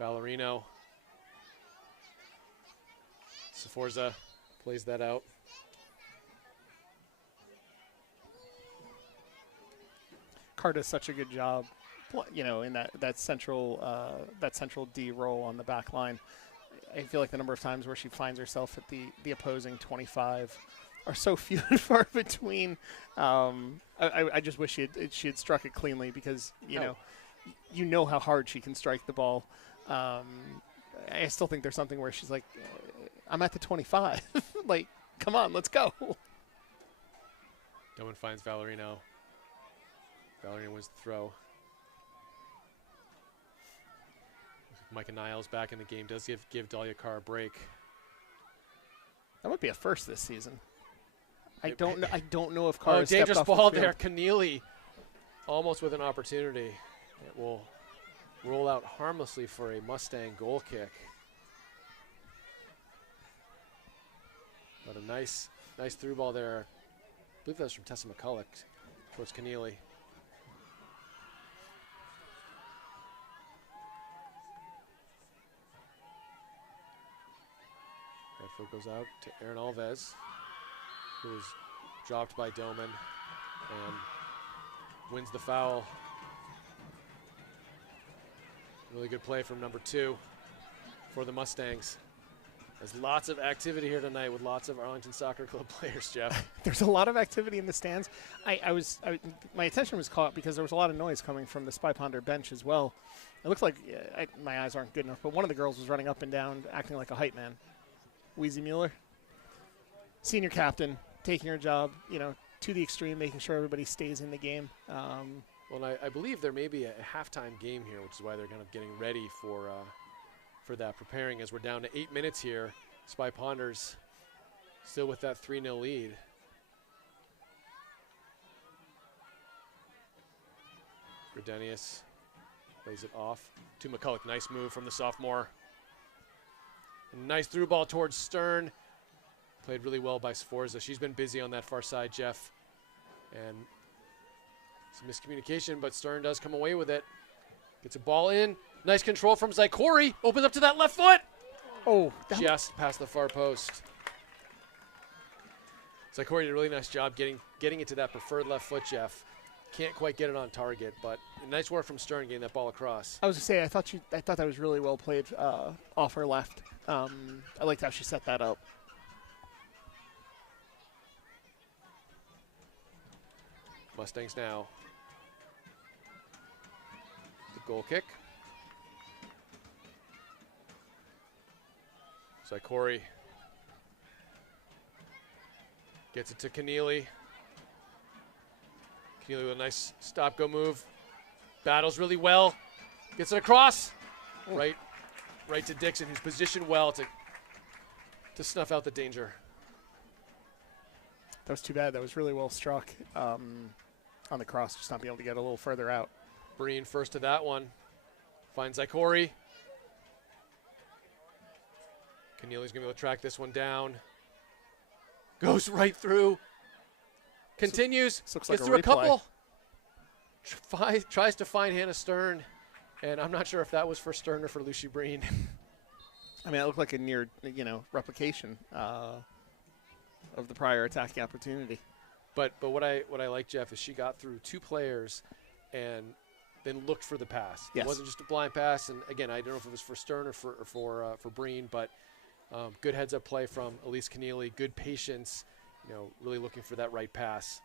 Valerino. Sforza plays that out. Carr does such a good job, in that central D role on the back line. I feel like the number of times where she finds herself at the opposing 25 are so few and far between. I just wish she had struck it cleanly because, you know how hard she can strike the ball. I still think there's something where she's like, I'm at the 25. Like, come on, let's go. Doman finds Valerino. Valerino wins the throw. Micah Niles back in the game. Does give Dahlia Carr a break. That would be a first this season. I don't know if Carr has stepped dangerous off the ball field. there. Keneally almost with an opportunity. It will roll out harmlessly for a Mustang goal kick. But a nice through ball there. I believe that was from Tessa McCulloch towards Keneally. Medford goes out to Aaron Alves, who was dropped by Doman and wins the foul. Really good play from number 2 for the Mustangs. There's lots of activity here tonight with lots of Arlington Soccer Club players, Jeff. There's a lot of activity in the stands. My attention was caught because there was a lot of noise coming from the Spy Ponder bench as well. It looks like my eyes aren't good enough, but one of the girls was running up and down, acting like a hype man. Wheezy Mueller, senior captain, taking her job, to the extreme, making sure everybody stays in the game. Well, I believe there may be a halftime game here, which is why they're kind of getting ready for that, preparing as we're down to 8 minutes here. Spy Ponders still with that 3-0 lead. Gradenius plays it off to McCulloch. Nice move from the sophomore. A nice through ball towards Stern. Played really well by Sforza. She's been busy on that far side, Jeff. And some miscommunication, but Stern does come away with it. Gets a ball in. Nice control from Zykorie. Opens up to that left foot. Oh, just past the far post. Zykorie did a really nice job getting it to that preferred left foot, Jeff. Can't quite get it on target, but nice work from Stern getting that ball across. I was going to say, I thought that was really well played off her left. I liked how she set that up. Mustangs now. The goal kick. Zykorie gets it to Keneally. Keneally with a nice stop-go move. Battles really well. Gets it across. Right to Dixon, who's positioned well to snuff out the danger. That was too bad. That was really well struck on the cross, just not being able to get a little further out. Breen first to that one. Finds Zykorie. Keneally's going to be able to track this one down. Goes right through. Continues. Looks gets like through a couple. Tries to find Hannah Stern. And I'm not sure if that was for Stern or for Lucy Breen. I mean, it looked like a near, replication of the prior attacking opportunity. But what I like, Jeff, is she got through 2 players and then looked for the pass. Yes. It wasn't just a blind pass. And again, I don't know if it was for Stern or for Breen, but good heads-up play from Elise Keneally. Good patience. Really looking for that right pass.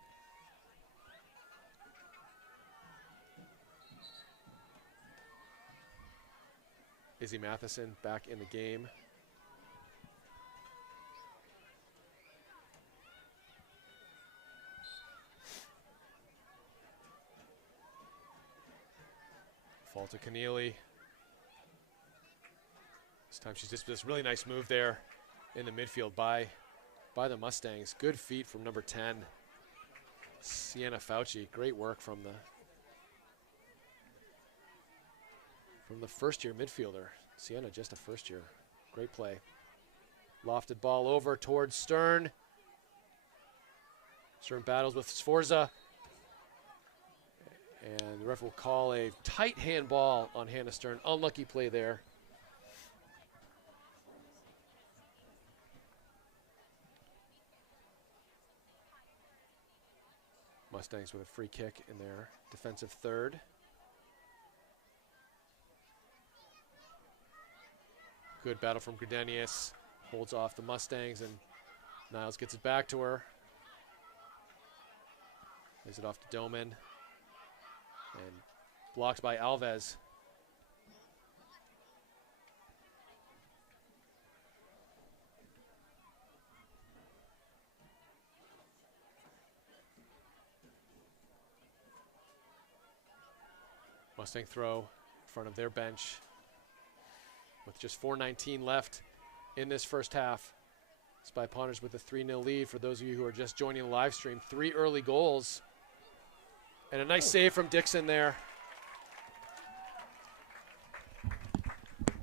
Izzy Matheson back in the game. Fall to Keneally. This time she's just this really nice move there in the midfield by the Mustangs. Good feet from number 10, Sienna Fauci. Great work from the first-year midfielder. Sienna, just a first-year. Great play. Lofted ball over towards Stern. Stern battles with Sforza. And the ref will call a tight handball on Hannah Stern. Unlucky play there. Mustangs with a free kick in their defensive third. Good battle from Gridenius. Holds off the Mustangs, and Niles gets it back to her. Lays it off to Doman. And blocked by Alves. Mustang throw in front of their bench with just 4:19 left in this first half. Spy Ponders with a 3-0 lead. For those of you who are just joining the live stream, 3 early goals. And a nice save from Dixon there.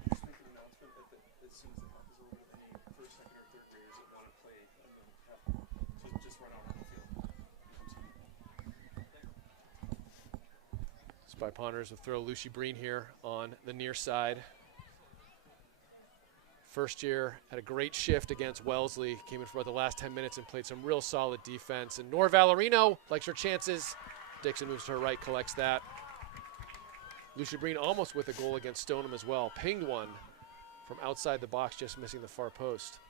Just make an announcement that as soon as the puck is over, any first, second, or third graders that want to play, so just run out on the field. Spy Ponders will throw Lucy Breen here on the near side. First year, had a great shift against Wellesley. Came in for about the last 10 minutes and played some real solid defense. And Nora Valerino likes her chances. Dixon moves to her right, collects that. Lucy Breen almost with a goal against Stoneham as well. Pinged one from outside the box, just missing the far post.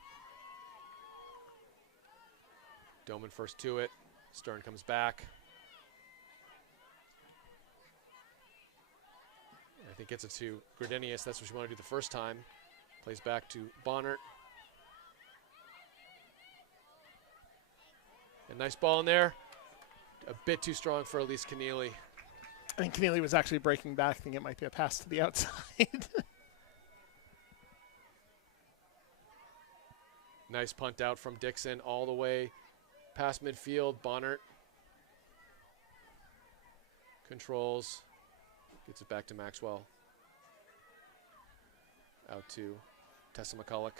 Doman first to it. Stern comes back. I think gets it to Gridenius. That's what she wanted to do the first time. Plays back to Bonnert. A nice ball in there. A bit too strong for Elise Keneally. I think Keneally was actually breaking back. I think it might be a pass to the outside. Nice punt out from Dixon all the way past midfield. Bonnert controls. Gets it back to Maxwell. Out to Tessa McCulloch.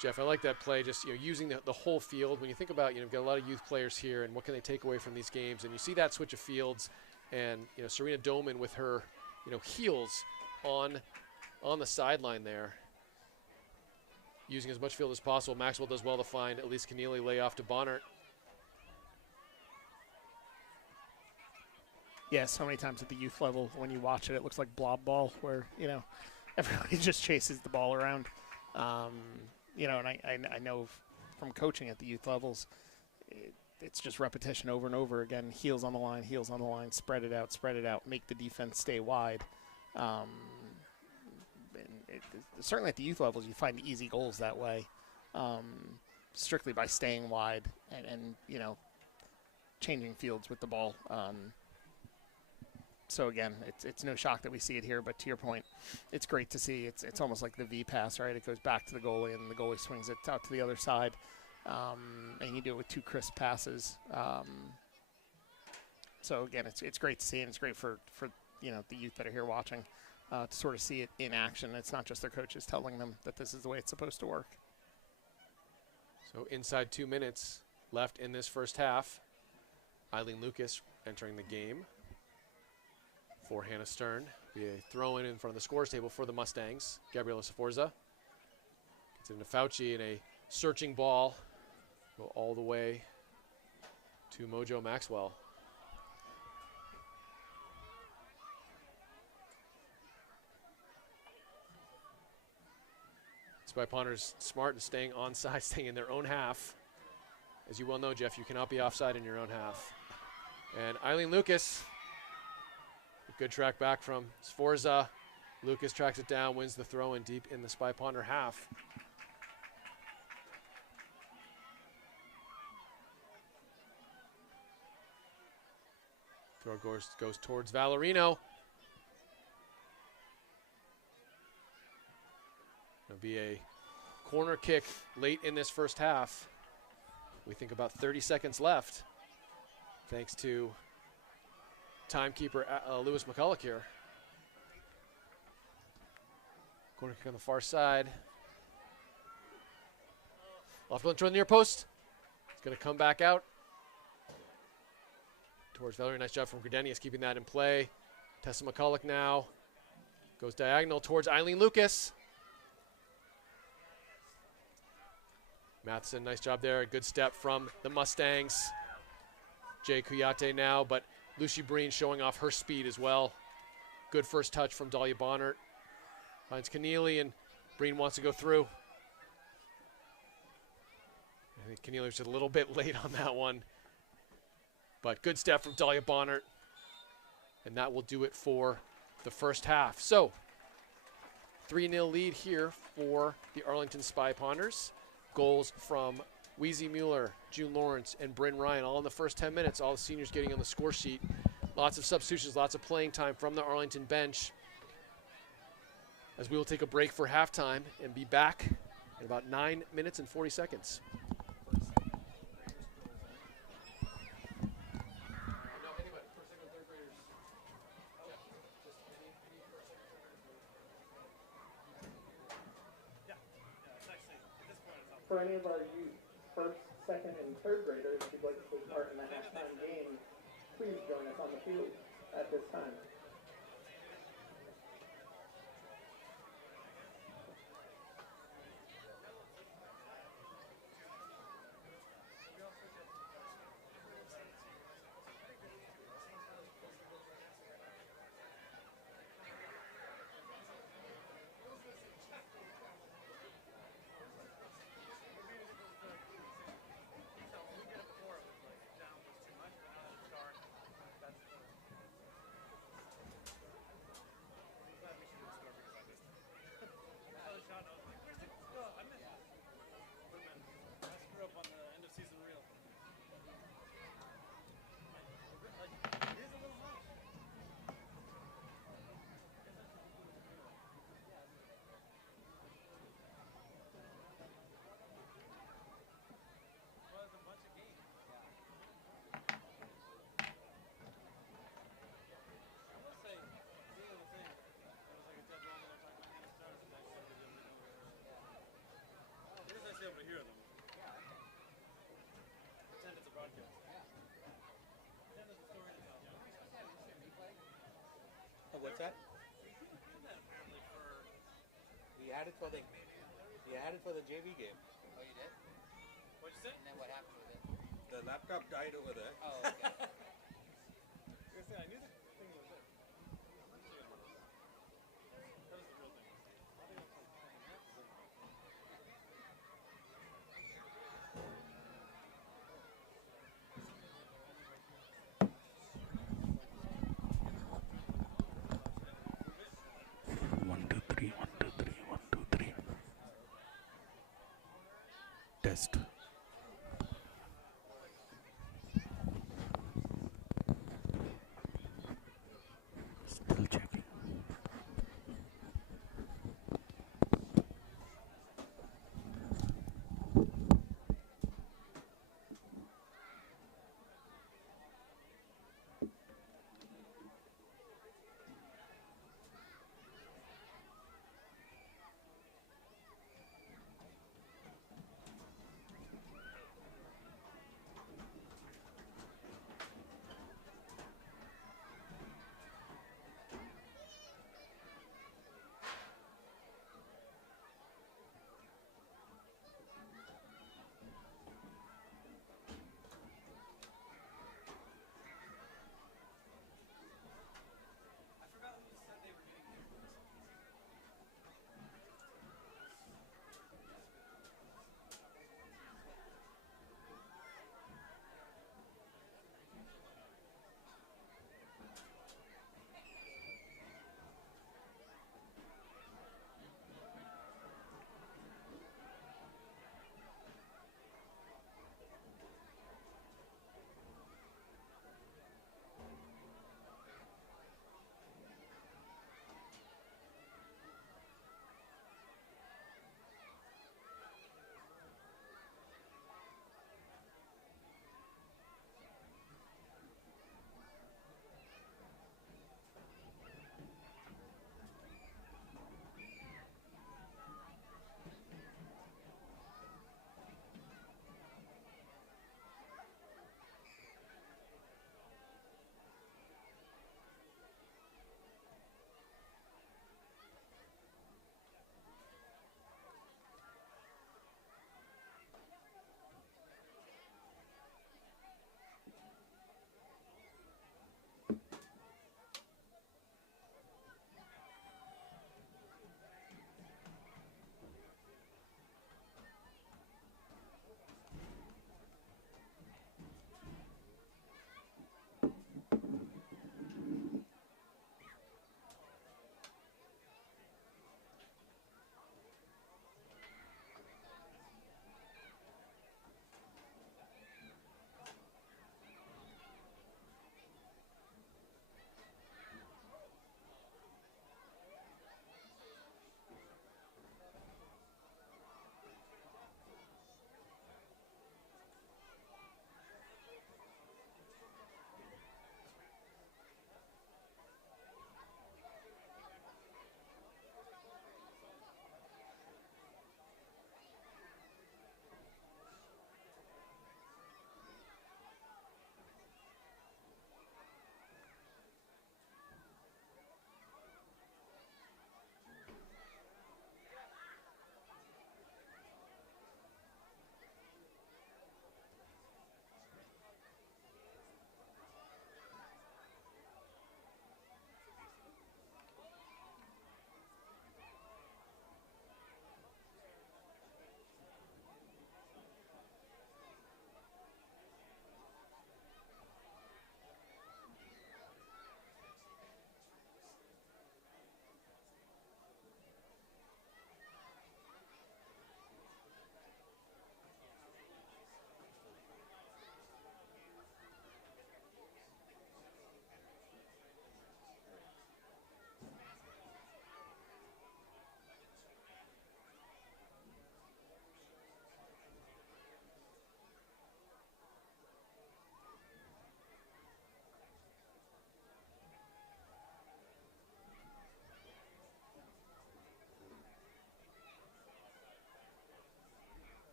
Jeff, I like that play, just using the whole field. When you think about, you've got a lot of youth players here, and what can they take away from these games? And you see that switch of fields, and Serena Doman with her, heels on the sideline there, using as much field as possible. Maxwell does well to find Elise Keneally, lay off to Bonnert. Yeah, so many times at the youth level, when you watch it, it looks like blob ball, where everybody just chases the ball around. And I know from coaching at the youth levels, it's just repetition over and over again. Heels on the line, spread it out, make the defense stay wide. Certainly at the youth levels, you find easy goals that way, strictly by staying wide and changing fields with the ball. So again, it's no shock that we see it here, but to your point, it's great to see. It's almost like the V pass, right? It goes back to the goalie, and the goalie swings it out to the other side, and you do it with 2 crisp passes. So again, it's great to see, and it's great for the youth that are here watching to sort of see it in action. It's not just their coaches telling them that this is the way it's supposed to work. So inside 2 minutes left in this first half. Eileen Lucas entering the game for Hannah Stern. Be a throw-in front of the scores table for the Mustangs. Gabriela Sforza gets it into Fauci, and a searching ball go all the way to Mojo Maxwell. Spy Ponders smart and staying onside, staying in their own half. As you well know, Jeff, you cannot be offside in your own half. And Eileen Lucas, a good track back from Sforza. Lucas tracks it down, wins the throw-in deep in the Spy Ponder half. Throw goes towards Valerino. It'll be a corner kick late in this first half. We think about 30 seconds left, thanks to timekeeper Lewis McCulloch here. Corner kick on the far side. Off to the near post. It's going to come back out towards Valerie. Nice job from Gridenius keeping that in play. Tessa McCulloch now goes diagonal towards Eileen Lucas. Matheson, nice job there. A good step from the Mustangs. Jay Kuyate now, but Lucy Breen showing off her speed as well. Good first touch from Dahlia Bonnert. Finds Keneally, and Breen wants to go through. I think Keneally was just a little bit late on that one. But good step from Dahlia Bonnert. And that will do it for the first half. So, 3-0 lead here for the Arlington Spy Ponders. Goals from Wheezy Mueller, June Lawrence, and Bryn Ryan, all in the first 10 minutes. All the seniors getting on the score sheet. Lots of substitutions, lots of playing time from the Arlington bench. As we will take a break for halftime and be back in about 9 minutes and 40 seconds. For any of our youth, first, second, and third graders, if you'd like to take part in the halftime game, please join us on the field at this time. Able to hear them. Pretend it's a broadcast. Pretend it's a story to tell. Oh, what's that? Apparently for We had it for the JV game. Oh, you did? what'd you say? And then what happened with it? The laptop died over there. Oh, okay. I knew the thing was there. That was the real thing. I think it was like Test. Still checking.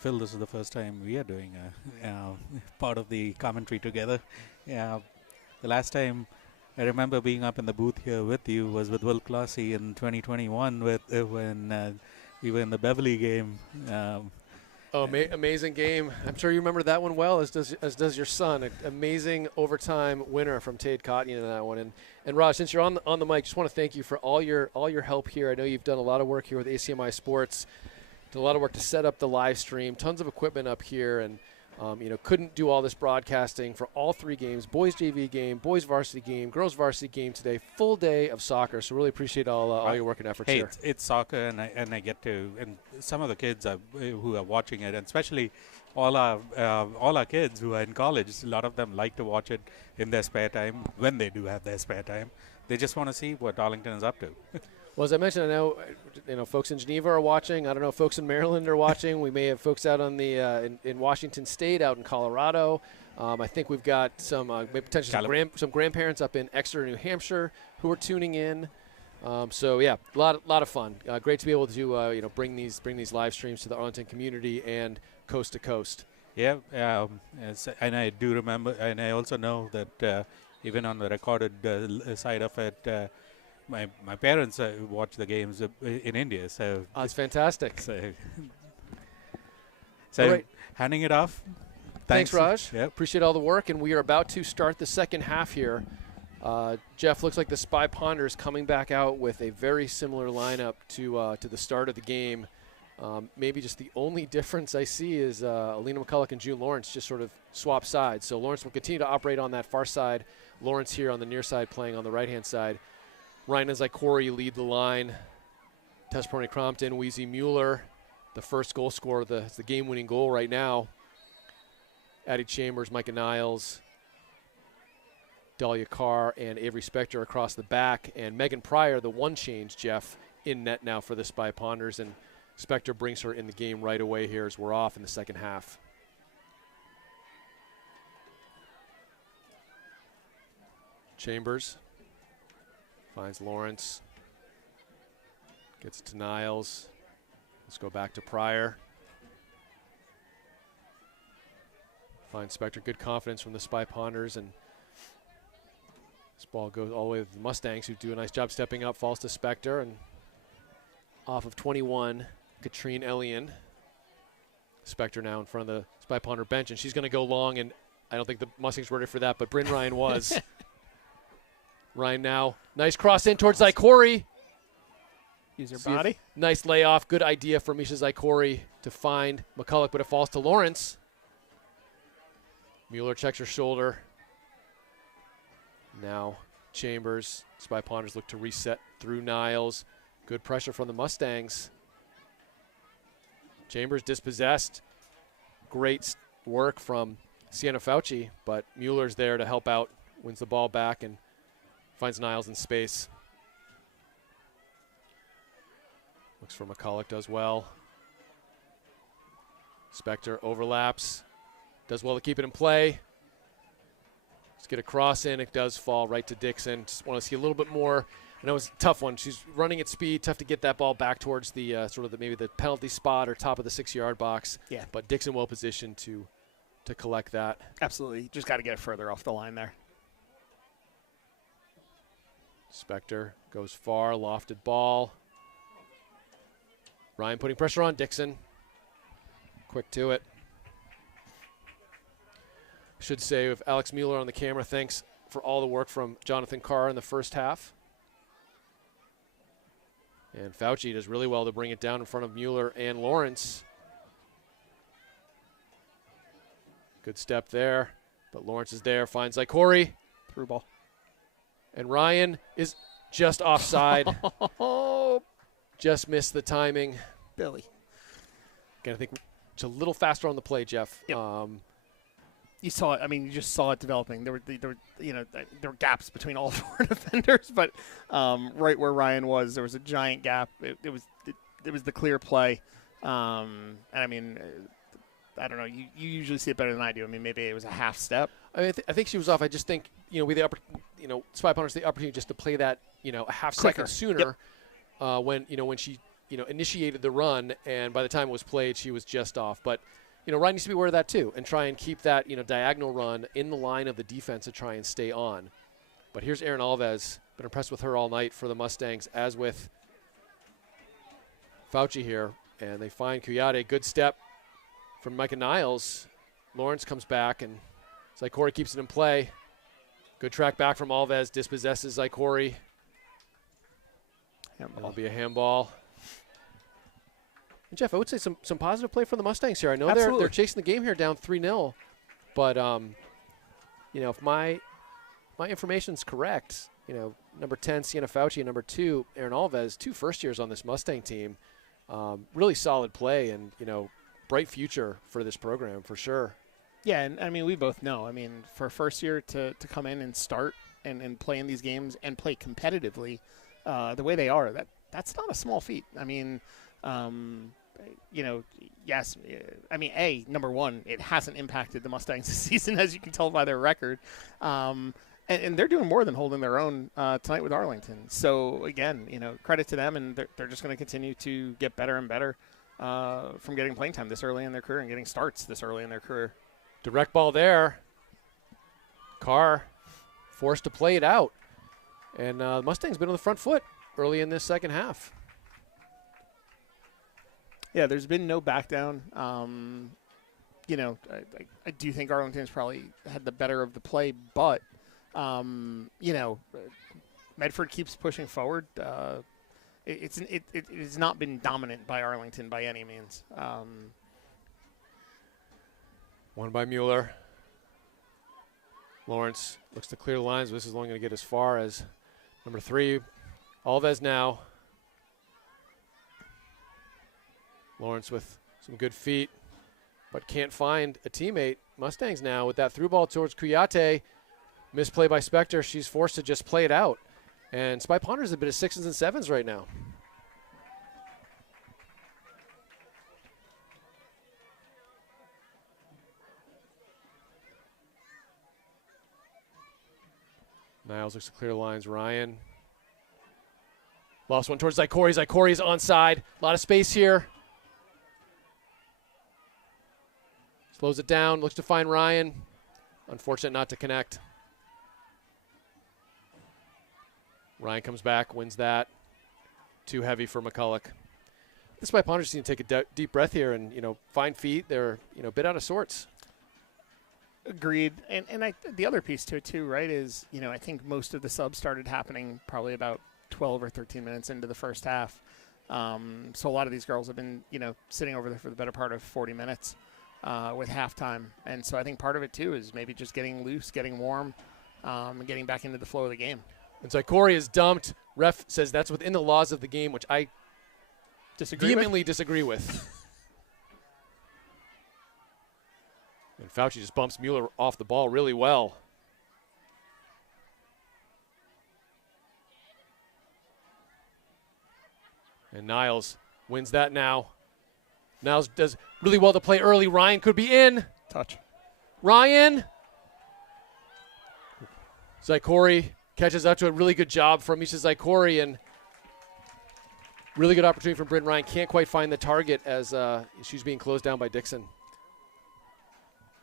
Phil, this is the first time we are doing part of the commentary together. The last time I remember being up in the booth here with you was with Will Clossy in 2021 when we were in the Beverly game. Amazing game. I'm sure you remember that one well, as does your son. An amazing overtime winner from Tate Cotton in that one. And Raj, since you're on the mic, just want to thank you for all your help here. I know you've done a lot of work here with ACMi Sports. Did a lot of work to set up the live stream. Tons of equipment up here, and couldn't do all this broadcasting for all three games: boys JV game, boys varsity game, girls varsity game today. Full day of soccer. So really appreciate all your work and efforts here. It's soccer, and I get to, and some of the kids who are watching it, and especially all our kids who are in college. A lot of them like to watch it in their spare time when they do have their spare time. They just want to see what Arlington is up to. Well, as I mentioned, I know folks in Geneva are watching. I don't know if folks in Maryland are watching. We may have folks out on the in Washington State, out in Colorado. I think we've got some potentially some grandparents up in Exeter, New Hampshire, who are tuning in. So yeah, a lot of fun. Great to be able to bring these live streams to the Arlington community and coast to coast. Yeah, and I do remember, and I also know that even on the recorded side of it. My parents watch the games in India, so that's fantastic. So right. Handing it off. Thanks Raj. Yep. Appreciate all the work, and we are about to start the second half here. Jeff, looks like the Spy Ponders coming back out with a very similar lineup to the start of the game. Maybe just the only difference I see is Alina McCulloch and June Lawrence just sort of swap sides. So Lawrence will continue to operate on that far side. Lawrence here on the near side playing on the right-hand side. Ryan and Zykorie lead the line. Perrone-Crompton, Wheezy Mueller, the first goal scorer, the game-winning goal right now. Addie Chambers, Micah Niles, Dahlia Carr, and Avery Spector across the back. And Megan Pryor, the one change, Jeff, in net now for the Spy Ponders. And Spector brings her in the game right away here as we're off in the second half. Chambers finds Lawrence, gets it to Niles. Let's go back to Pryor. Finds Spector, good confidence from the Spy Ponders, and this ball goes all the way to the Mustangs, who do a nice job stepping up, falls to Spector, and off of 21, Katrine Elian. Spector now in front of the Spy Ponder bench, and she's going to go long, and I don't think the Mustangs were ready for that, but Bryn Ryan was. Ryan now, nice cross in towards Zykorie. Use her body. Nice layoff, good idea for Misha Zykorie to find McCulloch, but it falls to Lawrence. Mueller checks her shoulder. Now Chambers, Spy Ponders look to reset through Niles. Good pressure from the Mustangs. Chambers dispossessed. Great work from Sienna Fauci, but Mueller's there to help out, wins the ball back and finds Niles in space. Looks for McCulloch, does well. Spector overlaps, does well to keep it in play. Let's get a cross in, it does fall right to Dixon. Just want to see a little bit more. I know it's a tough one. She's running at speed, tough to get that ball back towards the maybe the penalty spot or top of the 6-yard box. Yeah. But Dixon well positioned to collect that. Absolutely. Just got to get it further off the line there. Spector goes far, lofted ball. Ryan putting pressure on Dixon. Quick to it. Should say with Alex Mueller on the camera, thanks for all the work from Jonathan Carr in the first half. And Fauci does really well to bring it down in front of Mueller and Lawrence. Good step there, but Lawrence is there, finds Zykorie. Through ball. And Ryan is just offside. Just missed the timing. Billy. Again, I think it's a little faster on the play, Jeff. Yep. You saw it. I mean, you just saw it developing. There were gaps between all four defenders, but right where Ryan was, there was a giant gap. It was the clear play. And I mean, I don't know. You usually see it better than I do. I mean, maybe it was a half step. I mean, I think she was off. I just think with the Spy Ponders the opportunity just to play that a half Quicker. second sooner. When she initiated the run, and by the time it was played, she was just off. But, Ryan needs to be aware of that too and try and keep that, diagonal run in the line of the defense to try and stay on. But here's Erin Alves. Been impressed with her all night for the Mustangs, as with Fauci here. And they find Kuyate. Good step from Micah Niles. Lawrence comes back, and Zykorie keeps it in play. Good track back from Alves. Dispossesses Zykorie. It'll be a handball. And Jeff, I would say some positive play from the Mustangs here. I know they're chasing the game here down 3-0. But, if my information's correct, number 10, Sienna Fauci, and number 2, Erin Alves, 2 first years on this Mustang team. Really solid play and, bright future for this program for sure. Yeah, and we both know. For a first year to come in and start and play in these games and play competitively the way they are, that's not a small feat. Yes. Number one, it hasn't impacted the Mustangs this season, as you can tell by their record. And they're doing more than holding their own tonight with Arlington. So, again, credit to them, and they're just going to continue to get better and better from getting playing time this early in their career and getting starts this early in their career. Direct ball there. Carr forced to play it out. And the Mustangs been on the front foot early in this second half. Yeah, there's been no back down. I do think Arlington's probably had the better of the play, but Medford keeps pushing forward. It has not been dominant by Arlington by any means. One by Mueller. Lawrence looks to clear the lines. This is only going to get as far as number 3. Alves now. Lawrence with some good feet, but can't find a teammate. Mustangs now with that through ball towards Kuyate. Misplay by Spector. She's forced to just play it out. And Spy Ponder's a bit of 6s and 7s right now. Niles looks to clear lines. Ryan. Lost one towards Zykorie. Zykorie's onside. A lot of space here. Slows it down. Looks to find Ryan. Unfortunate not to connect. Ryan comes back, wins that. Too heavy for McCulloch. This Spy Ponders need to take a deep breath here and, find feet. They're, a bit out of sorts. Agreed. And the other piece to it, too, right, is, I think most of the subs started happening probably about 12 or 13 minutes into the first half. So a lot of these girls have been, sitting over there for the better part of 40 minutes with halftime. And so I think part of it, too, is maybe just getting loose, getting warm, and getting back into the flow of the game. And Zykorie is dumped. Ref says that's within the laws of the game, which I vehemently disagree with. And Fauci just bumps Mueller off the ball really well. And Niles wins that now. Niles does really well to play early. Ryan could be in. Touch. Ryan. Zykorie catches up to a really good job from Misha Zykorie, and really good opportunity from Bryn Ryan. Can't quite find the target as she's being closed down by Dixon.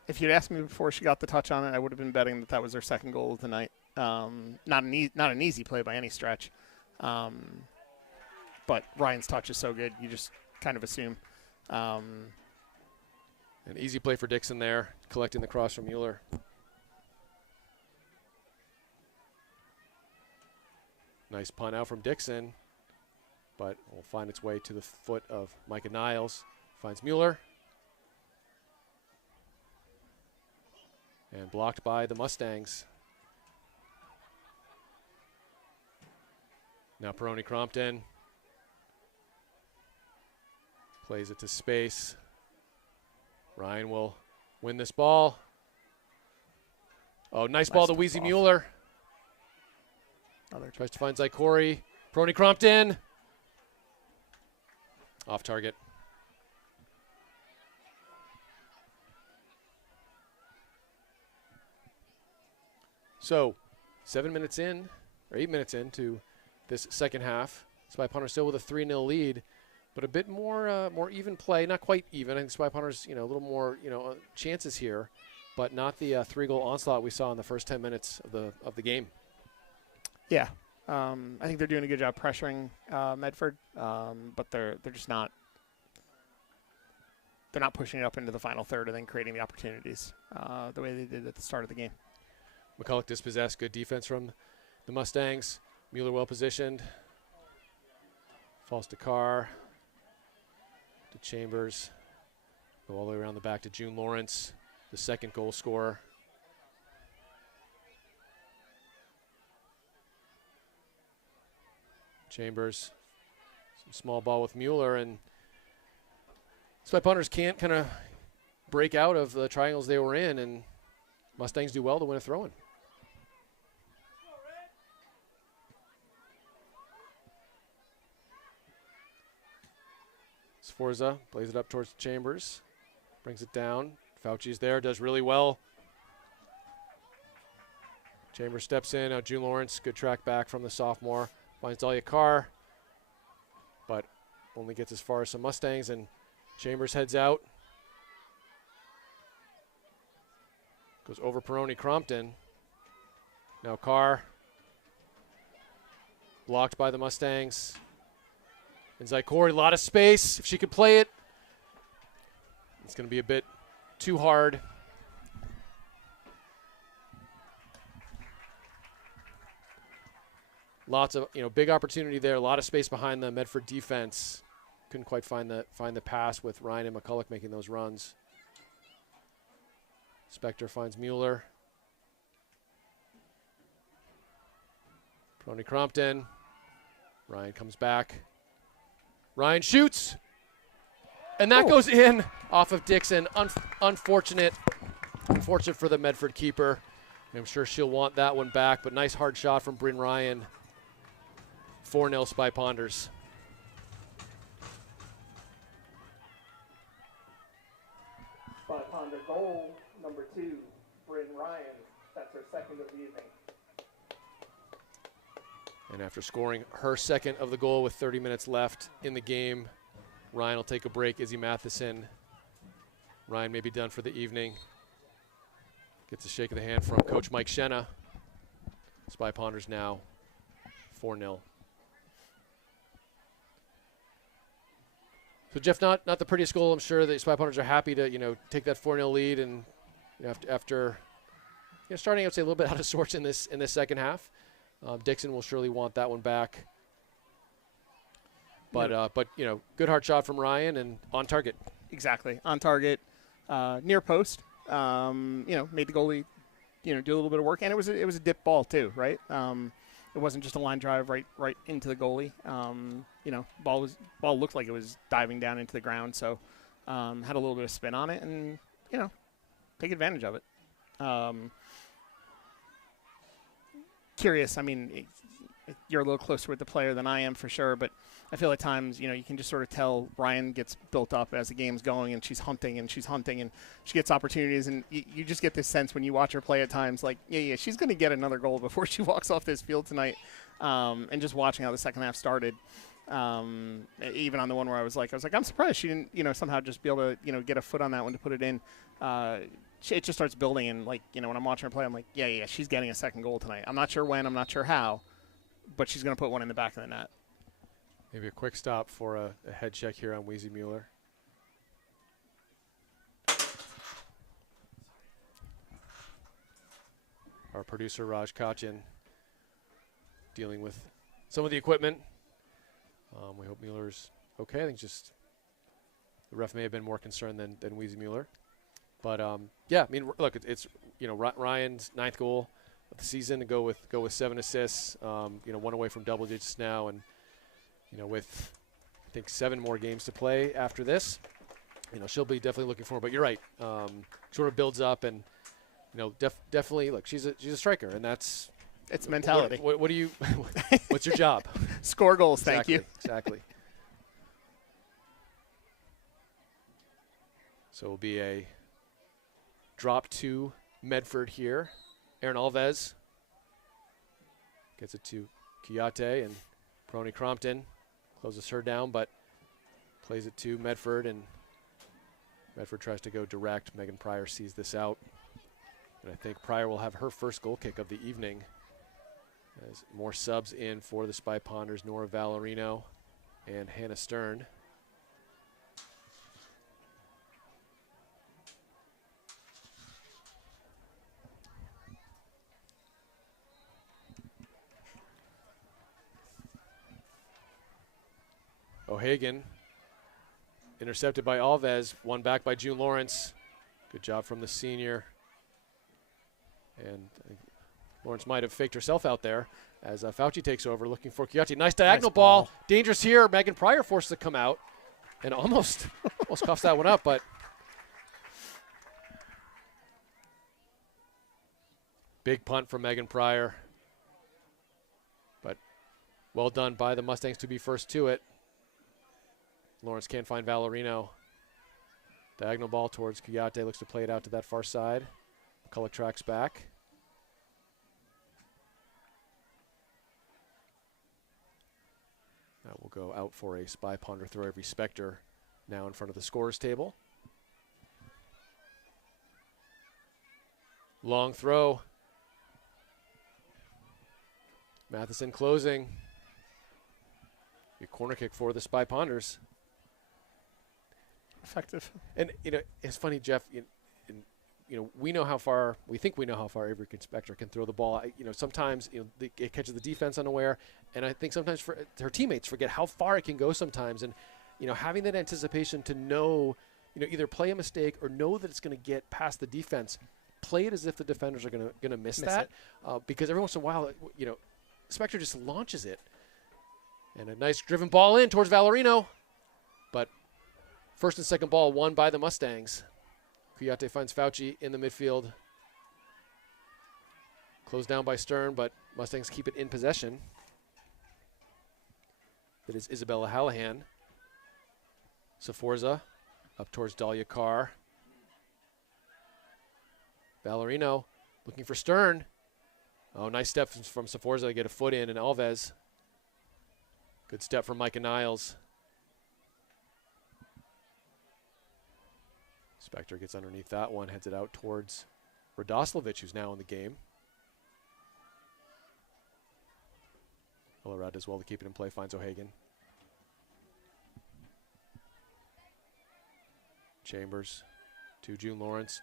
If you'd asked me before she got the touch on it, I would have been betting that was her second goal of the night. Not an easy play by any stretch. But Ryan's touch is so good, you just kind of assume. An easy play for Dixon there, collecting the cross from Mueller. Nice punt out from Dixon, but will find its way to the foot of Micah Niles. Finds Mueller. And blocked by the Mustangs. Now Perrone-Crompton plays it to space. Ryan will win this ball. Oh, nice ball to Weezy Mueller. Tries to find Zykorie. Perrone-Crompton. Off target. So, 7 minutes in, or 8 minutes into this second half. Spy Ponder still with a 3-0 lead. but a bit more more even play. Not quite even. I think Spy Pounders, a little more, chances here, but not the 3-goal onslaught we saw in the first 10 minutes of the game. Yeah. I think they're doing a good job pressuring Medford, but they're just not. They're not pushing it up into the final third and then creating the opportunities the way they did at the start of the game. McCulloch dispossessed. Good defense from the Mustangs. Mueller well positioned. Falls to Carr. To Chambers. Go all the way around the back to June Lawrence, the second goal scorer. Chambers. Some small ball with Mueller, and Spy Pounders can't kind of break out of the triangles they were in, and Mustangs do well to win a throw-in. Sforza plays it up towards Chambers, brings it down. Fauci's there, does really well. Chambers steps in. Now June Lawrence, good track back from the sophomore. Finds Dahlia Carr, but only gets as far as some Mustangs, and Chambers heads out. Goes over Perrone-Crompton. Now Carr. Blocked by the Mustangs. And Zykorie, a lot of space. If she could play it, it's going to be a bit too hard. Lots of, big opportunity there. A lot of space behind the Medford defense. Couldn't quite find the pass with Ryan and McCulloch making those runs. Spector finds Mueller. Perrone-Crompton. Ryan comes back. Ryan shoots. And that goes in off of Dixon. Unfortunate for the Medford keeper. I'm sure she'll want that one back, but nice hard shot from Bryn Ryan. 4-0 Spy Pounders. Spy Pounder goal number 2, Bryn Ryan. That's her second of the evening. And after scoring her second of the goal with 30 minutes left in the game, Ryan will take a break. Izzy Matheson. Ryan may be done for the evening. Gets a shake of the hand from Coach Mike Shenna. Spy Pounders now 4-0. So Jeff, not the prettiest goal. I'm sure the Spy Pounders are happy to take that 4-0 lead, and after starting, I would say, a little bit out of sorts in this second half. Dixon will surely want that one back. But good hard shot from Ryan and on target. Exactly, on target, near post. Made the goalie, do a little bit of work, and it was a dip ball too, right? It wasn't just a line drive right into the goalie. Ball looked like it was diving down into the ground, so had a little bit of spin on it, and take advantage of it. Curious. I mean, you're a little closer with the player than I am for sure, but I feel at times, you can just sort of tell Ryan gets built up as the game's going, and she's hunting, and she gets opportunities, and you just get this sense when you watch her play at times, like, she's going to get another goal before she walks off this field tonight. And just watching how the second half started, even on the one where I was like, I'm surprised she didn't, somehow just be able to, get a foot on that one to put it in. It just starts building, and when I'm watching her play, I'm like, she's getting a second goal tonight. I'm not sure when, I'm not sure how, but she's going to put one in the back of the net. Maybe a quick stop for a head check here on Weezy Mueller. Our producer, Raj Kachin, dealing with some of the equipment. We hope Mueller's okay. I think just the ref may have been more concerned than Weezy Mueller. But, look, it's Ryan's 9th goal of the season to go with 7 assists, one away from double digits now, and with, I think, 7 more games to play after this, she'll be definitely looking for. But you're right, sort of builds up, and definitely look. She's a striker, and that's it's mentality. What do you? What's your job? Score goals. Exactly, thank you. Exactly. So it'll be a drop to Medford here. Aaron Alves gets it to Kiyate, and Perrone-Crompton closes her down, but Plays it to Medford, and Medford tries to go direct. Megan Pryor sees this out. And I think Pryor will have her first goal kick of the evening. As more subs in for the Spy Ponders, Nora Valerino and Hannah Stern. O'Hagan intercepted by Alves, won back by June Lawrence. Good job from the senior. And Lawrence might have faked herself out there as Fauci takes over looking for Chiatti. Nice diagonal ball. Dangerous here. Megan Pryor forced to come out and almost coughs that one up, but big punt from Megan Pryor. But well done by the Mustangs to be first to it. Lawrence can't find Valerino. Diagonal ball towards Chiatti. Looks to play it out to that far side. McCulloch tracks back. That will go out for a Spy Ponder throw. Every Spectre now in front of the scorers table. Long throw. Matheson closing. A corner kick for the Spy Ponders. Effective. And, it's funny, Jeff, we know how far, we think we know how far Avery Spectre can throw the ball. Sometimes, it catches the defense unaware. And I think sometimes her teammates forget how far it can go sometimes. And, having that anticipation to know, either play a mistake or know that it's going to get past the defense, play it as if the defenders are going to miss that. Because every once in a while, Spectre just launches it. And a nice driven ball in towards Valerino. But first and second ball won by the Mustangs. Chiatti finds Fauci in the midfield. Closed down by Stern, but Mustangs keep it in possession. That is Isabella Hallahan. Saforza up towards Dahlia Carr. Valerino looking for Stern. Oh, nice step from Saforza to get a foot in, and Alves. Good step from Micah Niles. Spectre gets underneath that one, heads it out towards Radoslavich, who's now in the game. Colorado does well to keep it in play, finds O'Hagan. Chambers to June Lawrence.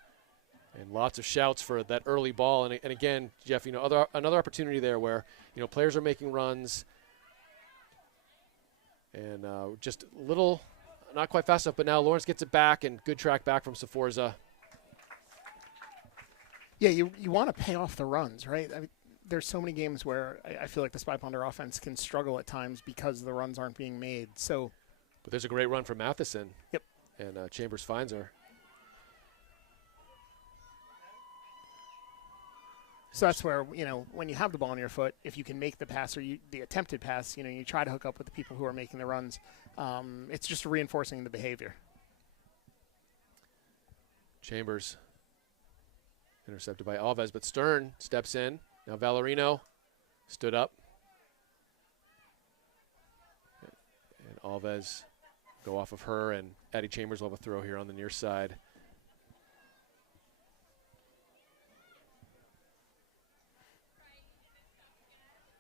And lots of shouts for that early ball. And again, Jeff, another opportunity there where, players are making runs. And just a little, not quite fast enough, but now Lawrence gets it back, and good track back from Saforza. Yeah, you want to pay off the runs, right? I mean, there's so many games where I feel like the Spy Ponder offense can struggle at times because the runs aren't being made. But there's a great run from Matheson. Yep. And Chambers finds her. So that's where, when you have the ball on your foot, if you can make the pass or the attempted pass, you try to hook up with the people who are making the runs. It's just reinforcing the behavior. Chambers intercepted by Alves, but Stern steps in. Now Valerino stood up. And Alves go off of her, and Addie Chambers will have a throw here on the near side.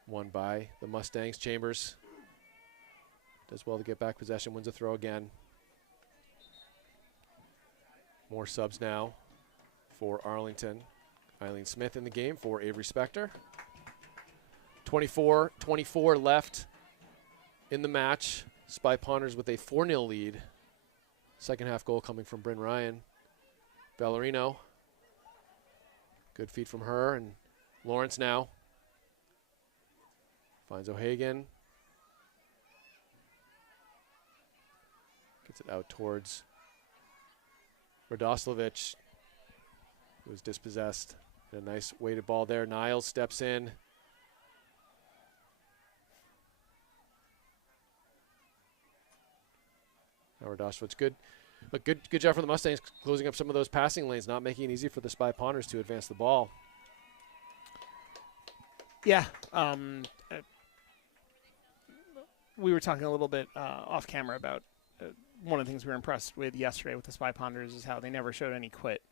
Won by the Mustangs. Chambers does well to get back possession, wins a throw again. More subs now for Arlington. Eileen Smith in the game for Avery Spectre. 24-24 left in the match. Spy Ponders with a 4-0 lead. Second half goal coming from Bryn Ryan. Valerino. Good feed from her, and Lawrence now. Finds O'Hagan. Gets it out towards Radoslavich, who was dispossessed. And a nice weighted ball there. Niles steps in. Now Radoslavich, good job for the Mustangs closing up some of those passing lanes, not making it easy for the Spy Ponders to advance the ball. Yeah. We were talking a little bit off camera about one of the things we were impressed with yesterday with the Spy Ponders is how they never showed any quit.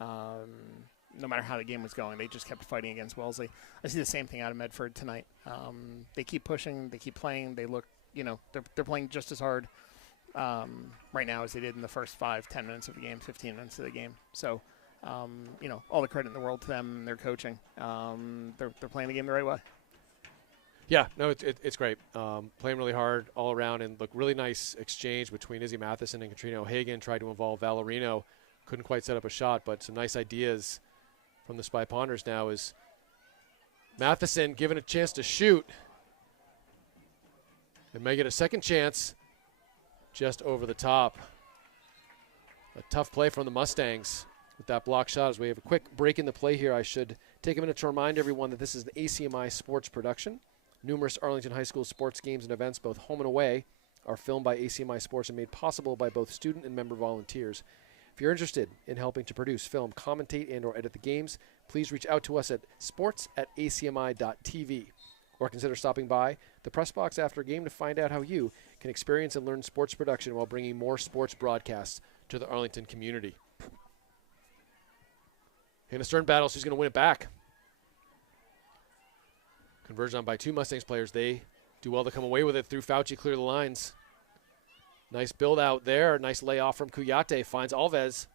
No matter how the game was going, they just kept fighting against Wellesley. I see the same thing out of Medford tonight. They keep pushing, they keep playing. They look, they're playing just as hard right now as they did in the first 5-10 minutes of the game, 15 minutes of the game. So, all the credit in the world to them and their coaching. They're playing the game the right way. Yeah, no, it's great. Playing really hard all around, and look, really nice exchange between Izzy Matheson and Katrina O'Hagan. Tried to involve Valerino, couldn't quite set up a shot, but some nice ideas from the Spy Ponders now is Matheson given a chance to shoot. And may get a second chance just over the top. A tough play from the Mustangs with that block shot. As we have a quick break in the play here, I should take a minute to remind everyone that this is an ACMi sports production. Numerous Arlington High School sports games and events, both home and away, are filmed by ACMi Sports and made possible by both student and member volunteers. If you're interested in helping to produce, film, commentate, and/or edit the games, please reach out to us at sports@acmi.tv or consider stopping by the press box after a game to find out how you can experience and learn sports production while bringing more sports broadcasts to the Arlington community. In a stern battle, she's going to win it back. Conversion on by two Mustangs players. They do well to come away with it through Fauci, clear the lines. Nice build out there. Nice layoff from Kuyate. Finds Alves.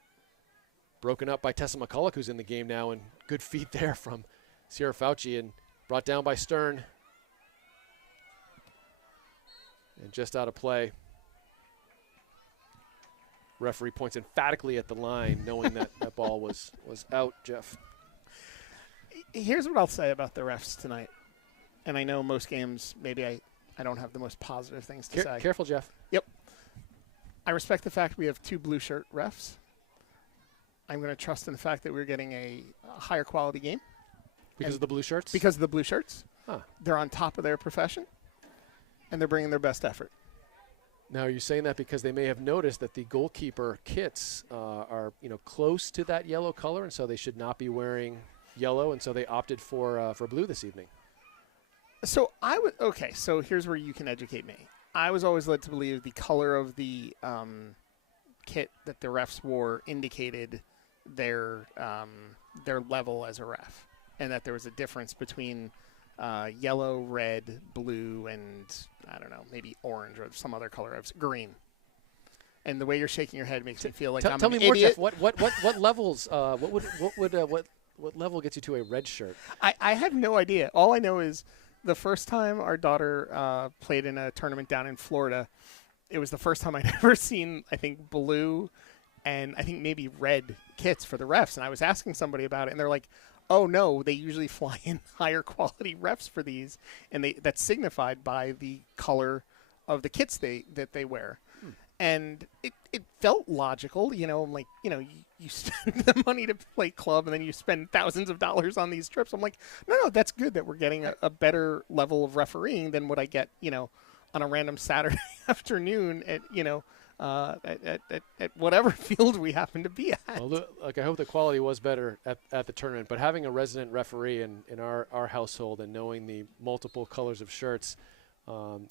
Broken up by Tessa McCulloch, who's in the game now. And good feet there from Sierra Fauci. And brought down by Stern. And just out of play. Referee points emphatically at the line, knowing that that ball was out, Jeff. Here's what I'll say about the refs tonight. And I know most games, maybe I don't have the most positive things to say. Careful, Jeff. Yep. I respect the fact we have two blue shirt refs. I'm going to trust in the fact that we're getting a higher quality game. Because of the blue shirts? Because of the blue shirts. Huh. They're on top of their profession, and they're bringing their best effort. Now, are you saying that because they may have noticed that the goalkeeper kits are, close to that yellow color, and so they should not be wearing yellow, and so they opted for blue this evening? So so here's where you can educate me. I was always led to believe the color of the kit that the refs wore indicated their level as a ref, and that there was a difference between yellow, red, blue, and I don't know, maybe orange or some other color of green. And the way you're shaking your head makes me feel like I'm tell an me more, idiot. Jeff. What levels? What level gets you to a red shirt? I have no idea. All I know is the first time our daughter played in a tournament down in Florida, it was the first time I'd ever seen, I think, blue and I think maybe red kits for the refs. And I was asking somebody about it, and they're like, oh, no, they usually fly in higher quality refs for these, and that's signified by the color of the kits that they wear. And it felt logical, I'm like, you spend the money to play club and then you spend thousands of dollars on these trips. I'm like, no, that's good that we're getting a better level of refereeing than what I get, on a random Saturday afternoon at whatever field we happen to be at. Well, I hope the quality was better at the tournament, but having a resident referee in our household and knowing the multiple colors of shirts,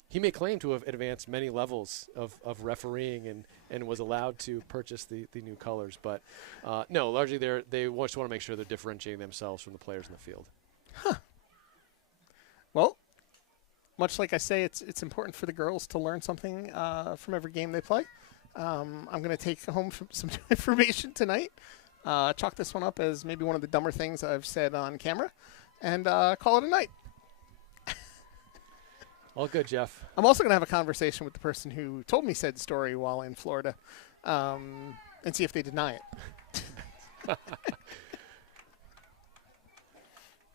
he may claim to have advanced many levels of refereeing and was allowed to purchase the new colors. But no, largely they just want to make sure they're differentiating themselves from the players in the field. Huh. Well, much like I say, it's important for the girls to learn something from every game they play. I'm going to take home some information tonight, chalk this one up as maybe one of the dumber things I've said on camera, and call it a night. All good, Jeff. I'm also going to have a conversation with the person who told me said story while in Florida and see if they deny it.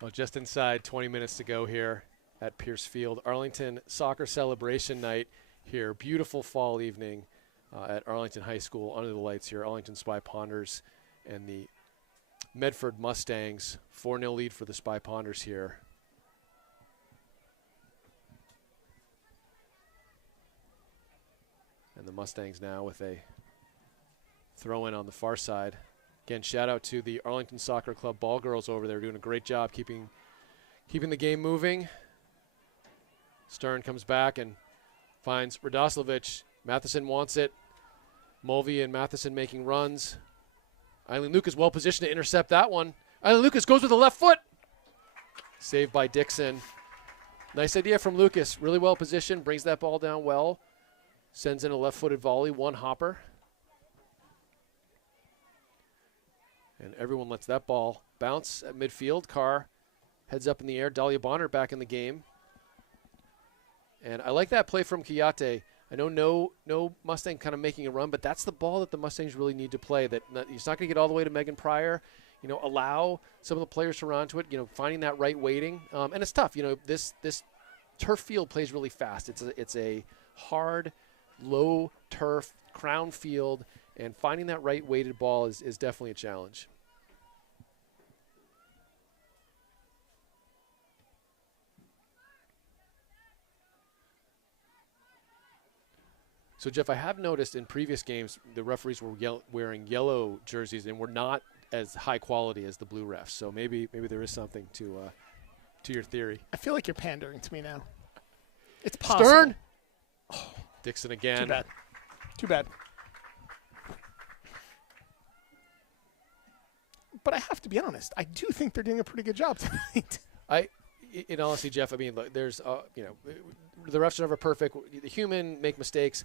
Well, just inside 20 minutes to go here at Pierce Field. Arlington Soccer Celebration Night here. Beautiful fall evening at Arlington High School under the lights here. Arlington Spy Ponders and the Medford Mustangs. 4-0 lead for the Spy Ponders here. And the Mustangs now with a throw-in on the far side. Again, shout out to the Arlington Soccer Club ball girls over there doing a great job keeping the game moving. Stern comes back and finds Radoslovic. Matheson wants it. Mulvey and Matheson making runs. Eileen Lucas well positioned to intercept that one. Eileen Lucas goes with the left foot. Saved by Dixon. Nice idea from Lucas. Really well positioned. Brings that ball down well. Sends in a left-footed volley. One hopper. And everyone lets that ball bounce at midfield. Carr heads up in the air. Dahlia Bonner back in the game. And I like that play from Kiyate. I know no Mustang kind of making a run, but that's the ball that the Mustangs really need to play. He's not going to get all the way to Megan Pryor. Allow some of the players to run to it. Finding that right weighting, and it's tough. This turf field plays really fast. It's a hard, low turf crown field, and finding that right weighted ball is definitely a challenge. So, Jeff, I have noticed in previous games the referees were wearing yellow jerseys and were not as high quality as the blue refs. So maybe there is something to your theory. I feel like you're pandering to me now. It's possible. Stern. Oh, Dixon again. Too bad. But I have to be honest. I do think they're doing a pretty good job tonight. In honesty, Jeff, I mean, look, there's the refs are never perfect. The human make mistakes.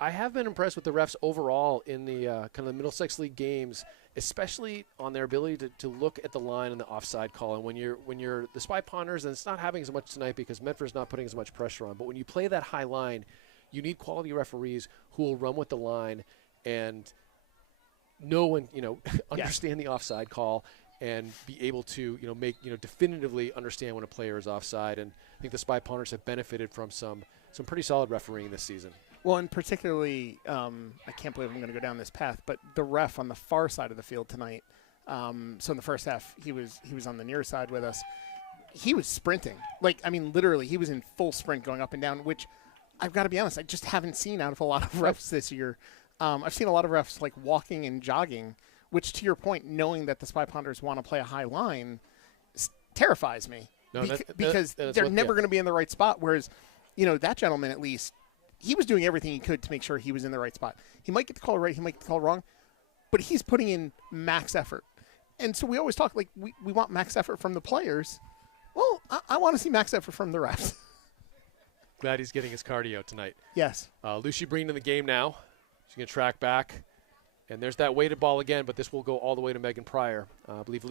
I have been impressed with the refs overall in the kind of the Middlesex League games, especially on their ability to look at the line and the offside call. And when you're the Spy Ponders, and it's not having as much tonight because Medford's not putting as much pressure on, but when you play that high line, you need quality referees who will run with the line and know and understand the offside call and be able to make definitively understand when a player is offside. And I think the Spy Ponders have benefited from some pretty solid refereeing this season. Well, and particularly, I can't believe I'm going to go down this path, but the ref on the far side of the field tonight. So in the first half, he was on the near side with us. He was sprinting, literally, he was in full sprint going up and down. Which I've got to be honest, I just haven't seen out of a lot of refs this year. I've seen a lot of refs walking and jogging, which, to your point, knowing that the Spy Ponders want to play a high line, terrifies me because they're never going to be in the right spot. Whereas, that gentleman at least. He was doing everything he could to make sure he was in the right spot. He might get the call right, he might get the call wrong, but he's putting in max effort. And so we always talk we want max effort from the players. Well, I want to see max effort from the refs. Glad he's getting his cardio tonight. Yes. Lucy Breen in the game now. She's going to track back. And there's that weighted ball again, but this will go all the way to Megan Pryor. I believe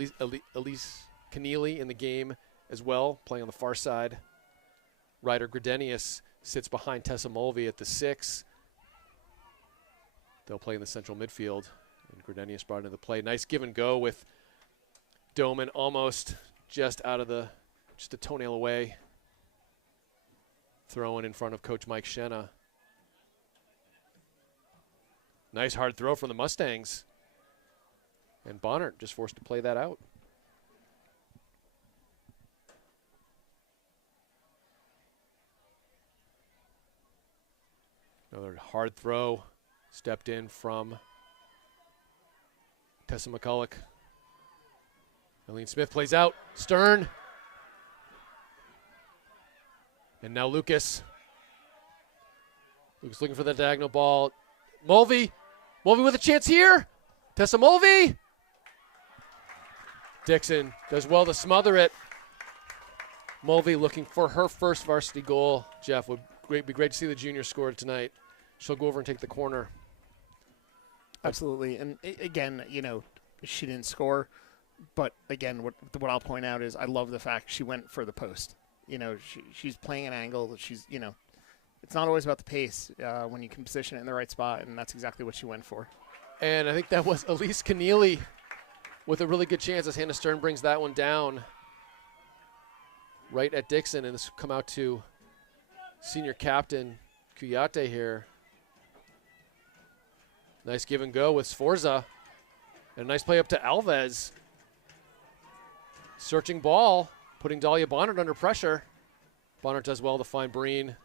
Elise Keneally in the game as well, playing on the far side. Ryder Gradenius sits behind Tessa Mulvey at the 6. They'll play in the central midfield. And Gradenius brought into the play. Nice give and go with Doman almost just a toenail away. Throwing in front of Coach Mike Shenna. Nice hard throw from the Mustangs. And Bonner just forced to play that out. Another hard throw stepped in from Tessa McCulloch. Eileen Smith plays out. Stern. And now Lucas. Lucas looking for the diagonal ball. Mulvey. Mulvey with a chance here. Tessa Mulvey. Dixon does well to smother it. Mulvey looking for her first varsity goal. Jeff, would be great to see the junior score tonight. She'll go over and take the corner. Absolutely. And again, she didn't score. But again, what I'll point out is I love the fact she went for the post. She's playing an angle that she's, it's not always about the pace when you can position it in the right spot, and that's exactly what she went for. And I think that was Elise Keneally with a really good chance as Hannah Stern brings that one down right at Dixon, and this will come out to senior captain Kuyate here. Nice give and go with Sforza. And a nice play up to Alves. Searching ball, putting Dahlia Bonner under pressure. Bonner does well to find Breen.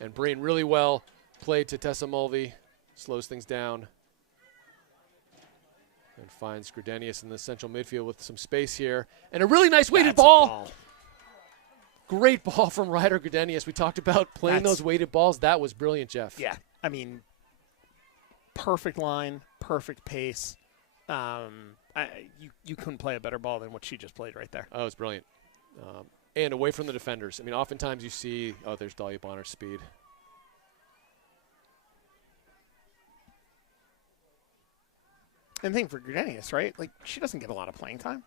And Breen really well played to Tessa Mulvey. Slows things down. And finds Gradenius in the central midfield with some space here. And a really nice weighted ball. Great ball from Ryder Gradenius. We talked about playing those weighted balls. That was brilliant, Jeff. Yeah. perfect line, perfect pace. You couldn't play a better ball than what she just played right there. Oh, it was brilliant. And away from the defenders. I mean, oftentimes you see, there's Dahlia Bonner's speed. And the thing for Gudenius, right? Like, she doesn't get a lot of playing time.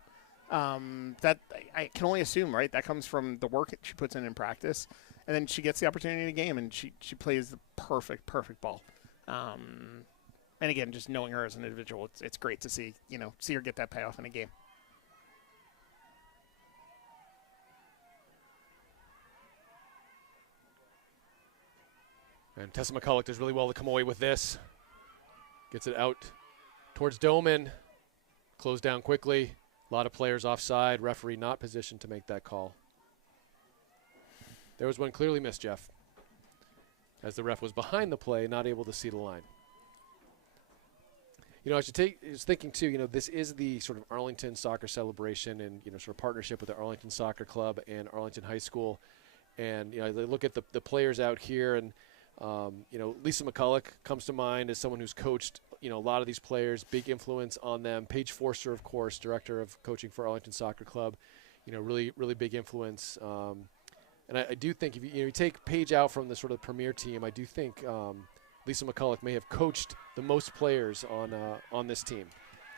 That I can only assume, right? That comes from the work that she puts in practice. And then she gets the opportunity in a game, and she plays the perfect ball. And again, just knowing her as an individual, it's great to see her get that payoff in a game. And Tessa McCulloch does really well to come away with this. Gets it out towards Doman. Closed down quickly. A lot of players offside. Referee not positioned to make that call. There was one clearly missed, Jeff, as the ref was behind the play, not able to see the line. I was thinking too, this is the sort of Arlington soccer celebration and, sort of partnership with the Arlington Soccer Club and Arlington High School. And, they look at the players out here and, Lisa McCulloch comes to mind as someone who's coached, a lot of these players, big influence on them. Paige Forster, of course, director of coaching for Arlington Soccer Club, really, really big influence. And I do think if you take Paige out from the sort of premier team, I do think Lisa McCulloch may have coached the most players on this team.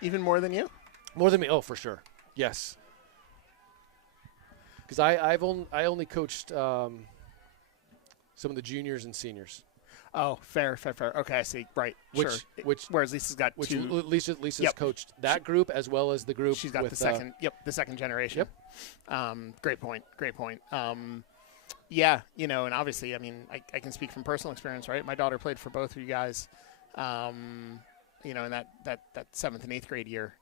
Even more than you? More than me. Oh, for sure. Yes. Because I only coached some of the juniors and seniors. Oh, fair. Okay, I see. Right. Whereas Lisa's got two. Lisa's Yep. coached that group as well as the group. She's got with, the second. The second generation. Yep. Great point. Yeah, and obviously, I mean, I can speak from personal experience, right? My daughter played for both of you guys, in that 7th and 8th grade year.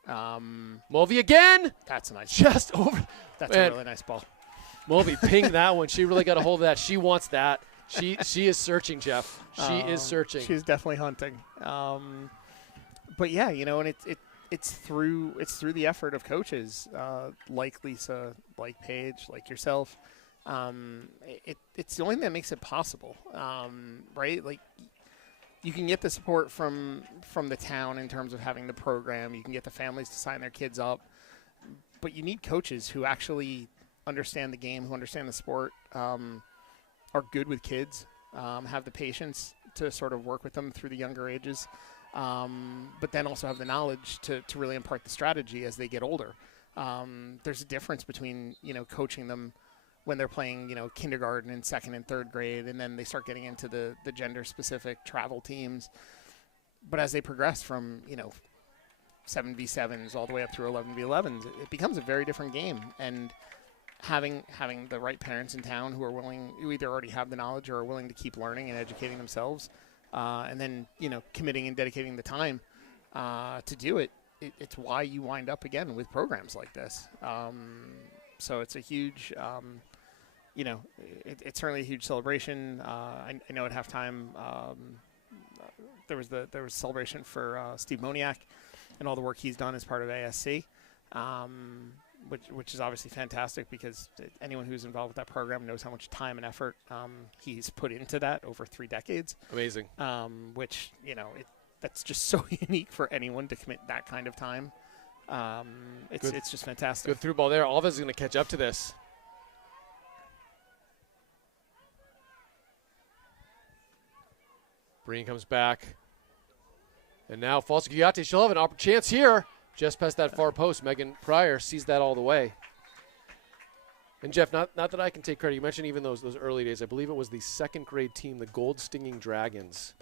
Mulvey again. That's a nice. Just over. That's a really nice ball. Mulvey pinged that one. She really got a hold of that. She wants that. She is searching, Jeff. She is searching. She's definitely hunting. But yeah, and it's through the effort of coaches like Lisa, like Paige, like yourself. It's the only thing that makes it possible, right? Like, you can get the support from the town in terms of having the program. You can get the families to sign their kids up, but you need coaches who actually understand the game, who understand the sport, are good with kids, have the patience to sort of work with them through the younger ages, but then also have the knowledge to really impart the strategy as they get older. There's a difference between, coaching them when they're playing, kindergarten and 2nd and 3rd grade, and then they start getting into the gender-specific travel teams. But as they progress from, 7v7s all the way up through 11v11s, it becomes a very different game. And having the right parents in town who either already have the knowledge or are willing to keep learning and educating themselves, and then, committing and dedicating the time to do it, it's why you wind up, again, with programs like this. So it's a huge, it's certainly a huge celebration. I know at halftime there was celebration for Steve Moniak and all the work he's done as part of ASC, which is obviously fantastic because anyone who's involved with that program knows how much time and effort he's put into that over 3 decades. Amazing. Which, that's just so unique for anyone to commit that kind of time. It's just fantastic. Good through ball there. Alves is going to catch up to this. Breen comes back. And now falls to Guyate. She'll have an chance here. Just past that far post. Megan Pryor sees that all the way. And Jeff, not that I can take credit. You mentioned even those early days. I believe it was the 2nd grade team, the Gold Stinging Dragons,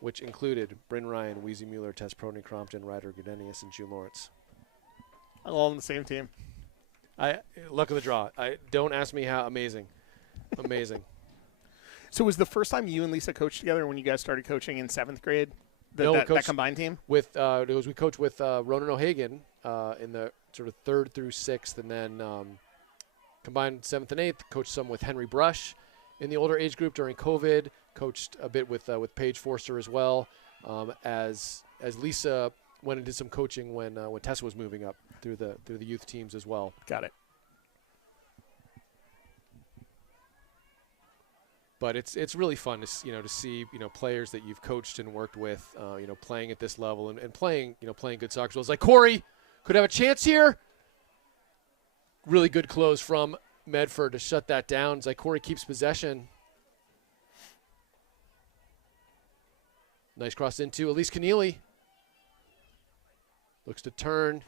which included Bryn Ryan, Weezy Mueller, Tess Perrone-Crompton, Ryder Gudenius, and June Lawrence. All on the same team. Luck of the draw. Don't ask me how. Amazing. So was the first time you and Lisa coached together when you guys started coaching in 7th grade? That combined team? We coached with Ronan O'Hagan in the sort of 3rd through 6th, and then combined 7th and 8th. Coached some with Henry Brush in the older age group during COVID. Coached a bit with Paige Forster as well, as Lisa went and did some coaching when Tessa was moving up through the youth teams as well. Got it. But it's really fun to see players that you've coached and worked with playing at this level and playing good soccer. So it's like Corey could have a chance here. Really good close from Medford to shut that down. Zykorie keeps possession. Nice cross into Elise Keneally. Looks to turn.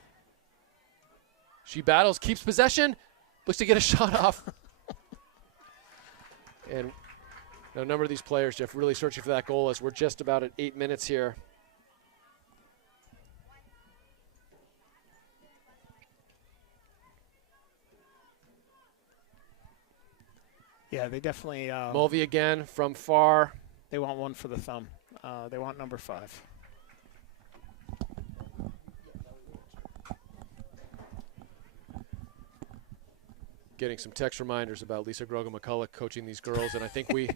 She battles, keeps possession. Looks to get a shot off. And a number of these players, Jeff, really searching for that goal as we're just about at 8 minutes here. Yeah, they definitely. Mulvey again from far. They want one for the thumb. They want number 5. Getting some text reminders about Lisa Grogan-McCulloch coaching these girls, and I think we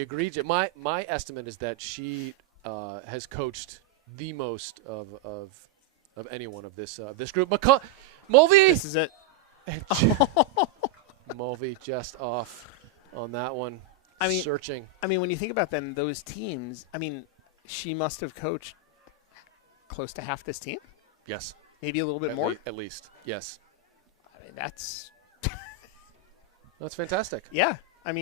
agreed. My estimate is that she has coached the most of anyone of this group. Mulvey. This is it. Mulvey just off on that one. Searching. When you think about them, those teams. She must have coached close to half this team. Yes. Maybe a little bit more. At least. Yes. That's. That's fantastic. Yeah, I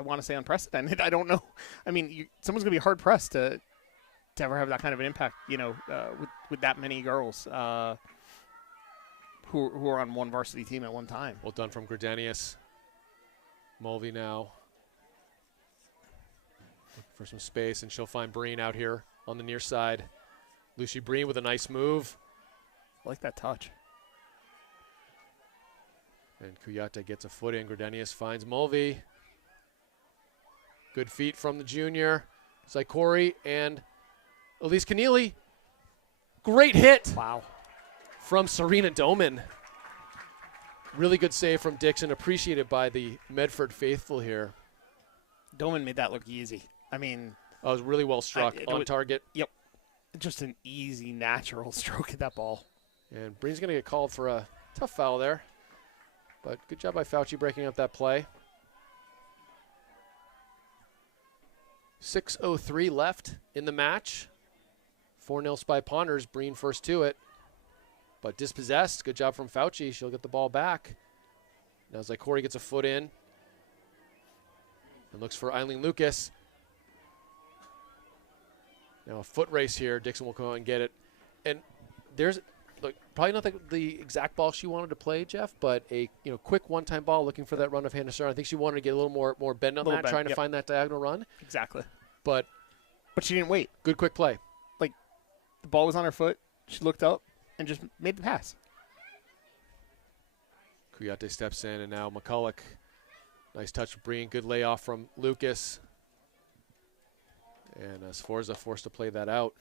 want to say unprecedented. I don't know. Someone's going to be hard pressed to ever have that kind of an impact. With that many girls who are on one varsity team at one time. Well done from Gردanius. Mulvey now looking for some space, and she'll find Breen out here on the near side. Lucy Breen with a nice move. I like that touch. And Kuyate gets a foot in. Gردanius finds Mulvey. Good feet from the junior. Zykorie and Elise Keneally. Great hit. Wow. From Serena Doman. Really good save from Dixon. Appreciated by the Medford faithful here. Doman made that look easy. It was really well struck on target. Yep. Just an easy, natural stroke at that ball. And Breen's going to get called for a tough foul there. But good job by Fauci breaking up that play. 6:03 left in the match. 4-0 Spy Ponders. Breen first to it. But dispossessed. Good job from Fauci. She'll get the ball back. Now Zykorie gets a foot in. And looks for Eileen Lucas. Now a foot race here. Dixon will go out and get it. And there's probably not the exact ball she wanted to play, Jeff, but a quick one-time ball looking for that run of Hannah Stern. I think she wanted to get a little more bend on that, trying to find that diagonal run. Exactly. But she didn't wait. Good quick play. The ball was on her foot. She looked up and just made the pass. Kuyate steps in, and now McCulloch. Nice touch from Breen. Good layoff from Lucas. And Sforza forced to play that out.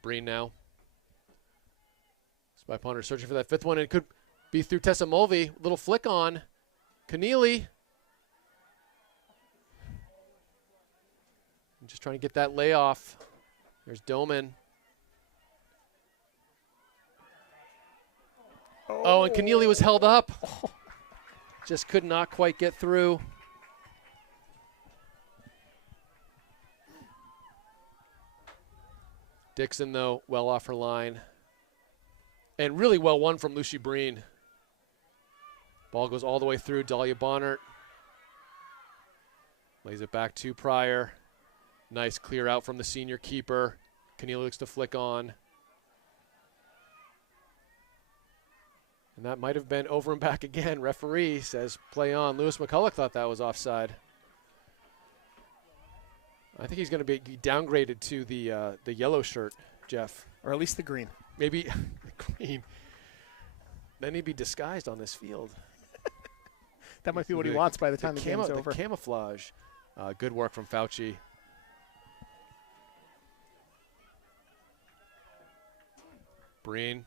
Breen now. Spy Ponder searching for that 5th one, and it could be through Tessa Mulvey. Little flick on. Keneally. Just trying to get that layoff. There's Doman. Oh, and Keneally was held up. Just could not quite get through. Dixon, though, well off her line. And really well won from Lucy Breen. Ball goes all the way through. Dahlia Bonnert lays it back to Pryor. Nice clear out from the senior keeper. Keneally looks to flick on. And that might have been over and back again. Referee says play on. Lewis McCulloch thought that was offside. I think he's going to be downgraded to the yellow shirt, Jeff. Or at least the green. Maybe the green. Then he'd be disguised on this field. That might be what he wants by the time the game's over. The camouflage. Good work from Fauci. Breen.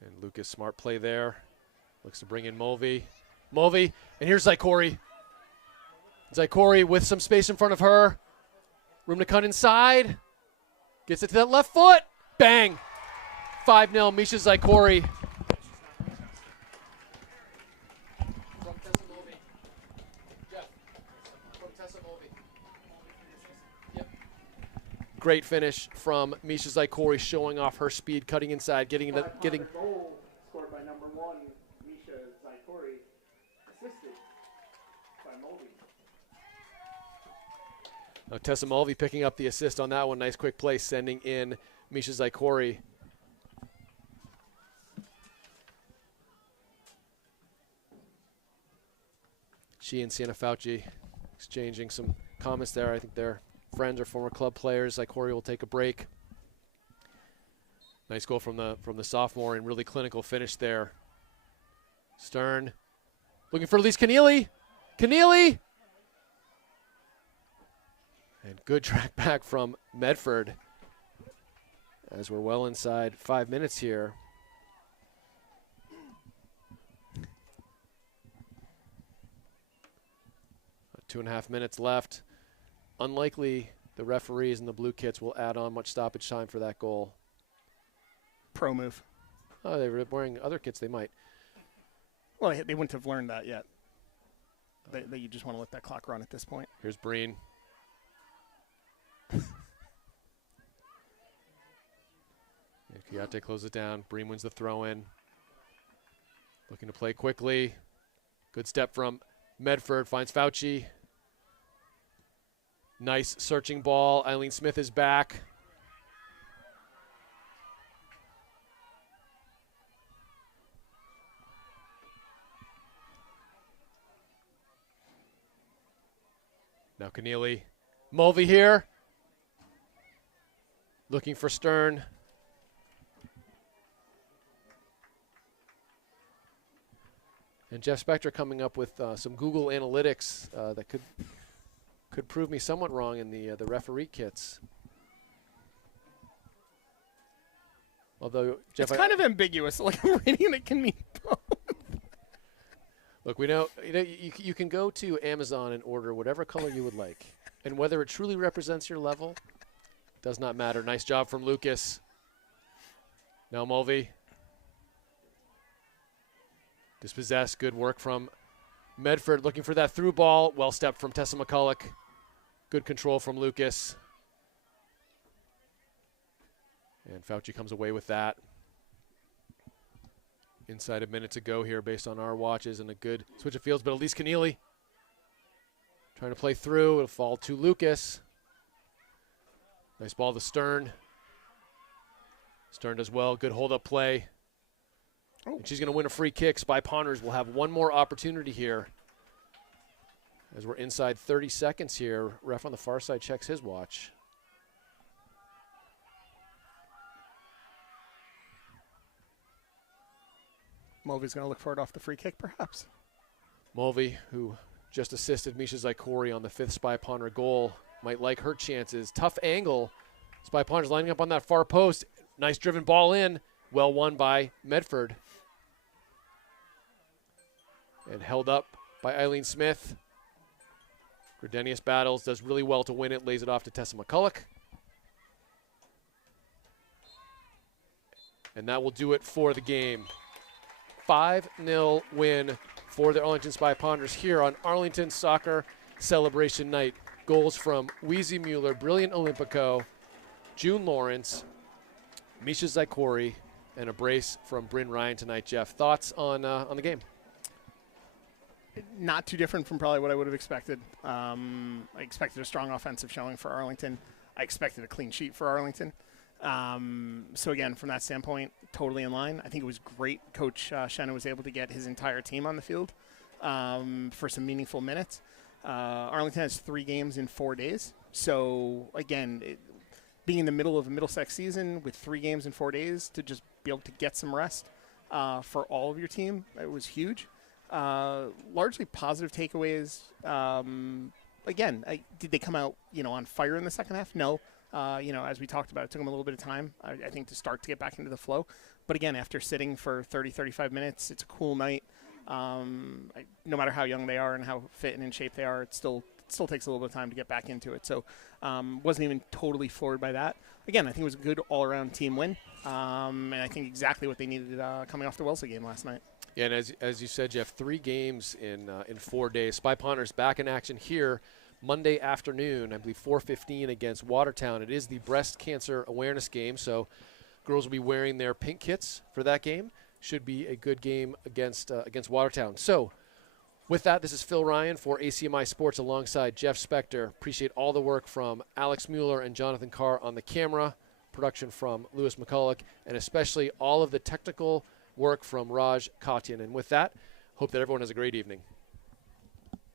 And Lucas, smart play there. Looks to bring in Mulvey. Mulvey, and here's Zykorie. Zykorie with some space in front of her. Room to cut inside. Gets it to that left foot. Bang. 5-0, Misha Zykorie. Great finish from Misha Zykorie, showing off her speed, cutting inside, getting Goal scored by number 1, Misha Zykorie, assisted by Mulvey. Tessa Mulvey picking up the assist on that one. Nice quick play, sending in Misha Zykorie. She and Sienna Fauci exchanging some comments there. I think they're friends or former club players. Zykorie will take a break. Nice goal from the sophomore and really clinical finish there. Stern looking for Elise Keneally. Keneally! And good track back from Medford as we're well inside 5 minutes here. About 2.5 minutes left. Unlikely the referees and the blue kits will add on much stoppage time for that goal. Pro move. Oh, they were wearing other kits, they might. Well, they wouldn't have learned that yet. That you just want to let that clock run at this point. Here's Breen. Kiyate closes it down. Breen wins the throw-in. Looking to play quickly. Good step from Medford. Finds Fauci. Nice searching ball. Eileen Smith is back. Now Keneally. Mulvey here. Looking for Stern. And Jeff Spector coming up with some Google Analytics that could prove me somewhat wrong in the referee kits. Although Jeff, it's kind of ambiguous. Like I'm reading it can mean both. Look, we know you can go to Amazon and order whatever color you would like, and whether it truly represents your level does not matter. Nice job from Lucas. Now Mulvey. Dispossessed, good work from Medford, looking for that through ball. Well stepped from Tessa McCulloch. Good control from Lucas. And Fauci comes away with that. Inside a minute to go here based on our watches, and a good switch of fields, but Elise Keneally trying to play through. It'll fall to Lucas. Nice ball to Stern. Stern does well, good hold-up play. Oh. And she's going to win a free kick. Spy Ponders will have one more opportunity here as we're inside 30 seconds here. Ref on the far side checks his watch. Mulvey's going to look for it off the free kick, perhaps. Mulvey, who just assisted Misha Zykorie on the 5th Spy Ponder goal, might like her chances. Tough angle. Spy Ponders lining up on that far post. Nice driven ball in. Well won by Medford. And held up by Eileen Smith. Gradenius battles, does really well to win it, lays it off to Tessa McCulloch. And that will do it for the game. 5-0 win for the Arlington Spy Ponders here on Arlington Soccer Celebration Night. Goals from Wheezy Mueller, Brilliant Olympico, June Lawrence, Misha Zykorie, and a brace from Bryn Ryan tonight. Jeff, thoughts on the game? Not too different from probably what I would have expected. I expected a strong offensive showing for Arlington. I expected a clean sheet for Arlington. So again, from that standpoint, totally in line. I think it was great. Coach Shannon was able to get his entire team on the field for some meaningful minutes. Arlington has 3 games in 4 days. So again, being in the middle of a Middlesex season with 3 games in 4 days to just be able to get some rest for all of your team, it was huge. Largely positive takeaways. Again, did they come out, on fire in the second half? No. As we talked about, it took them a little bit of time, I think, to start to get back into the flow. But again, after sitting for 30, 35 minutes, it's a cool night. No matter how young they are and how fit and in shape they are, it's still still takes a little bit of time to get back into it. So wasn't even totally floored by that. Again, I think it was a good all-around team win, and I think exactly what they needed coming off the Wellesley game last night. Yeah, and as you said, Jeff, 3 games in 4 days. Spy Ponders back in action here Monday afternoon, I believe 4:15 against Watertown. It is the breast cancer awareness game, so girls will be wearing their pink kits for that game. Should be a good game against Watertown. So with that, this is Phil Ryan for ACMi Sports alongside Jeff Spector. Appreciate all the work from Alex Mueller and Jonathan Carr on the camera, production from Lewis McCulloch, and especially all of the technical work from Raj Katyan. And with that, hope that everyone has a great evening.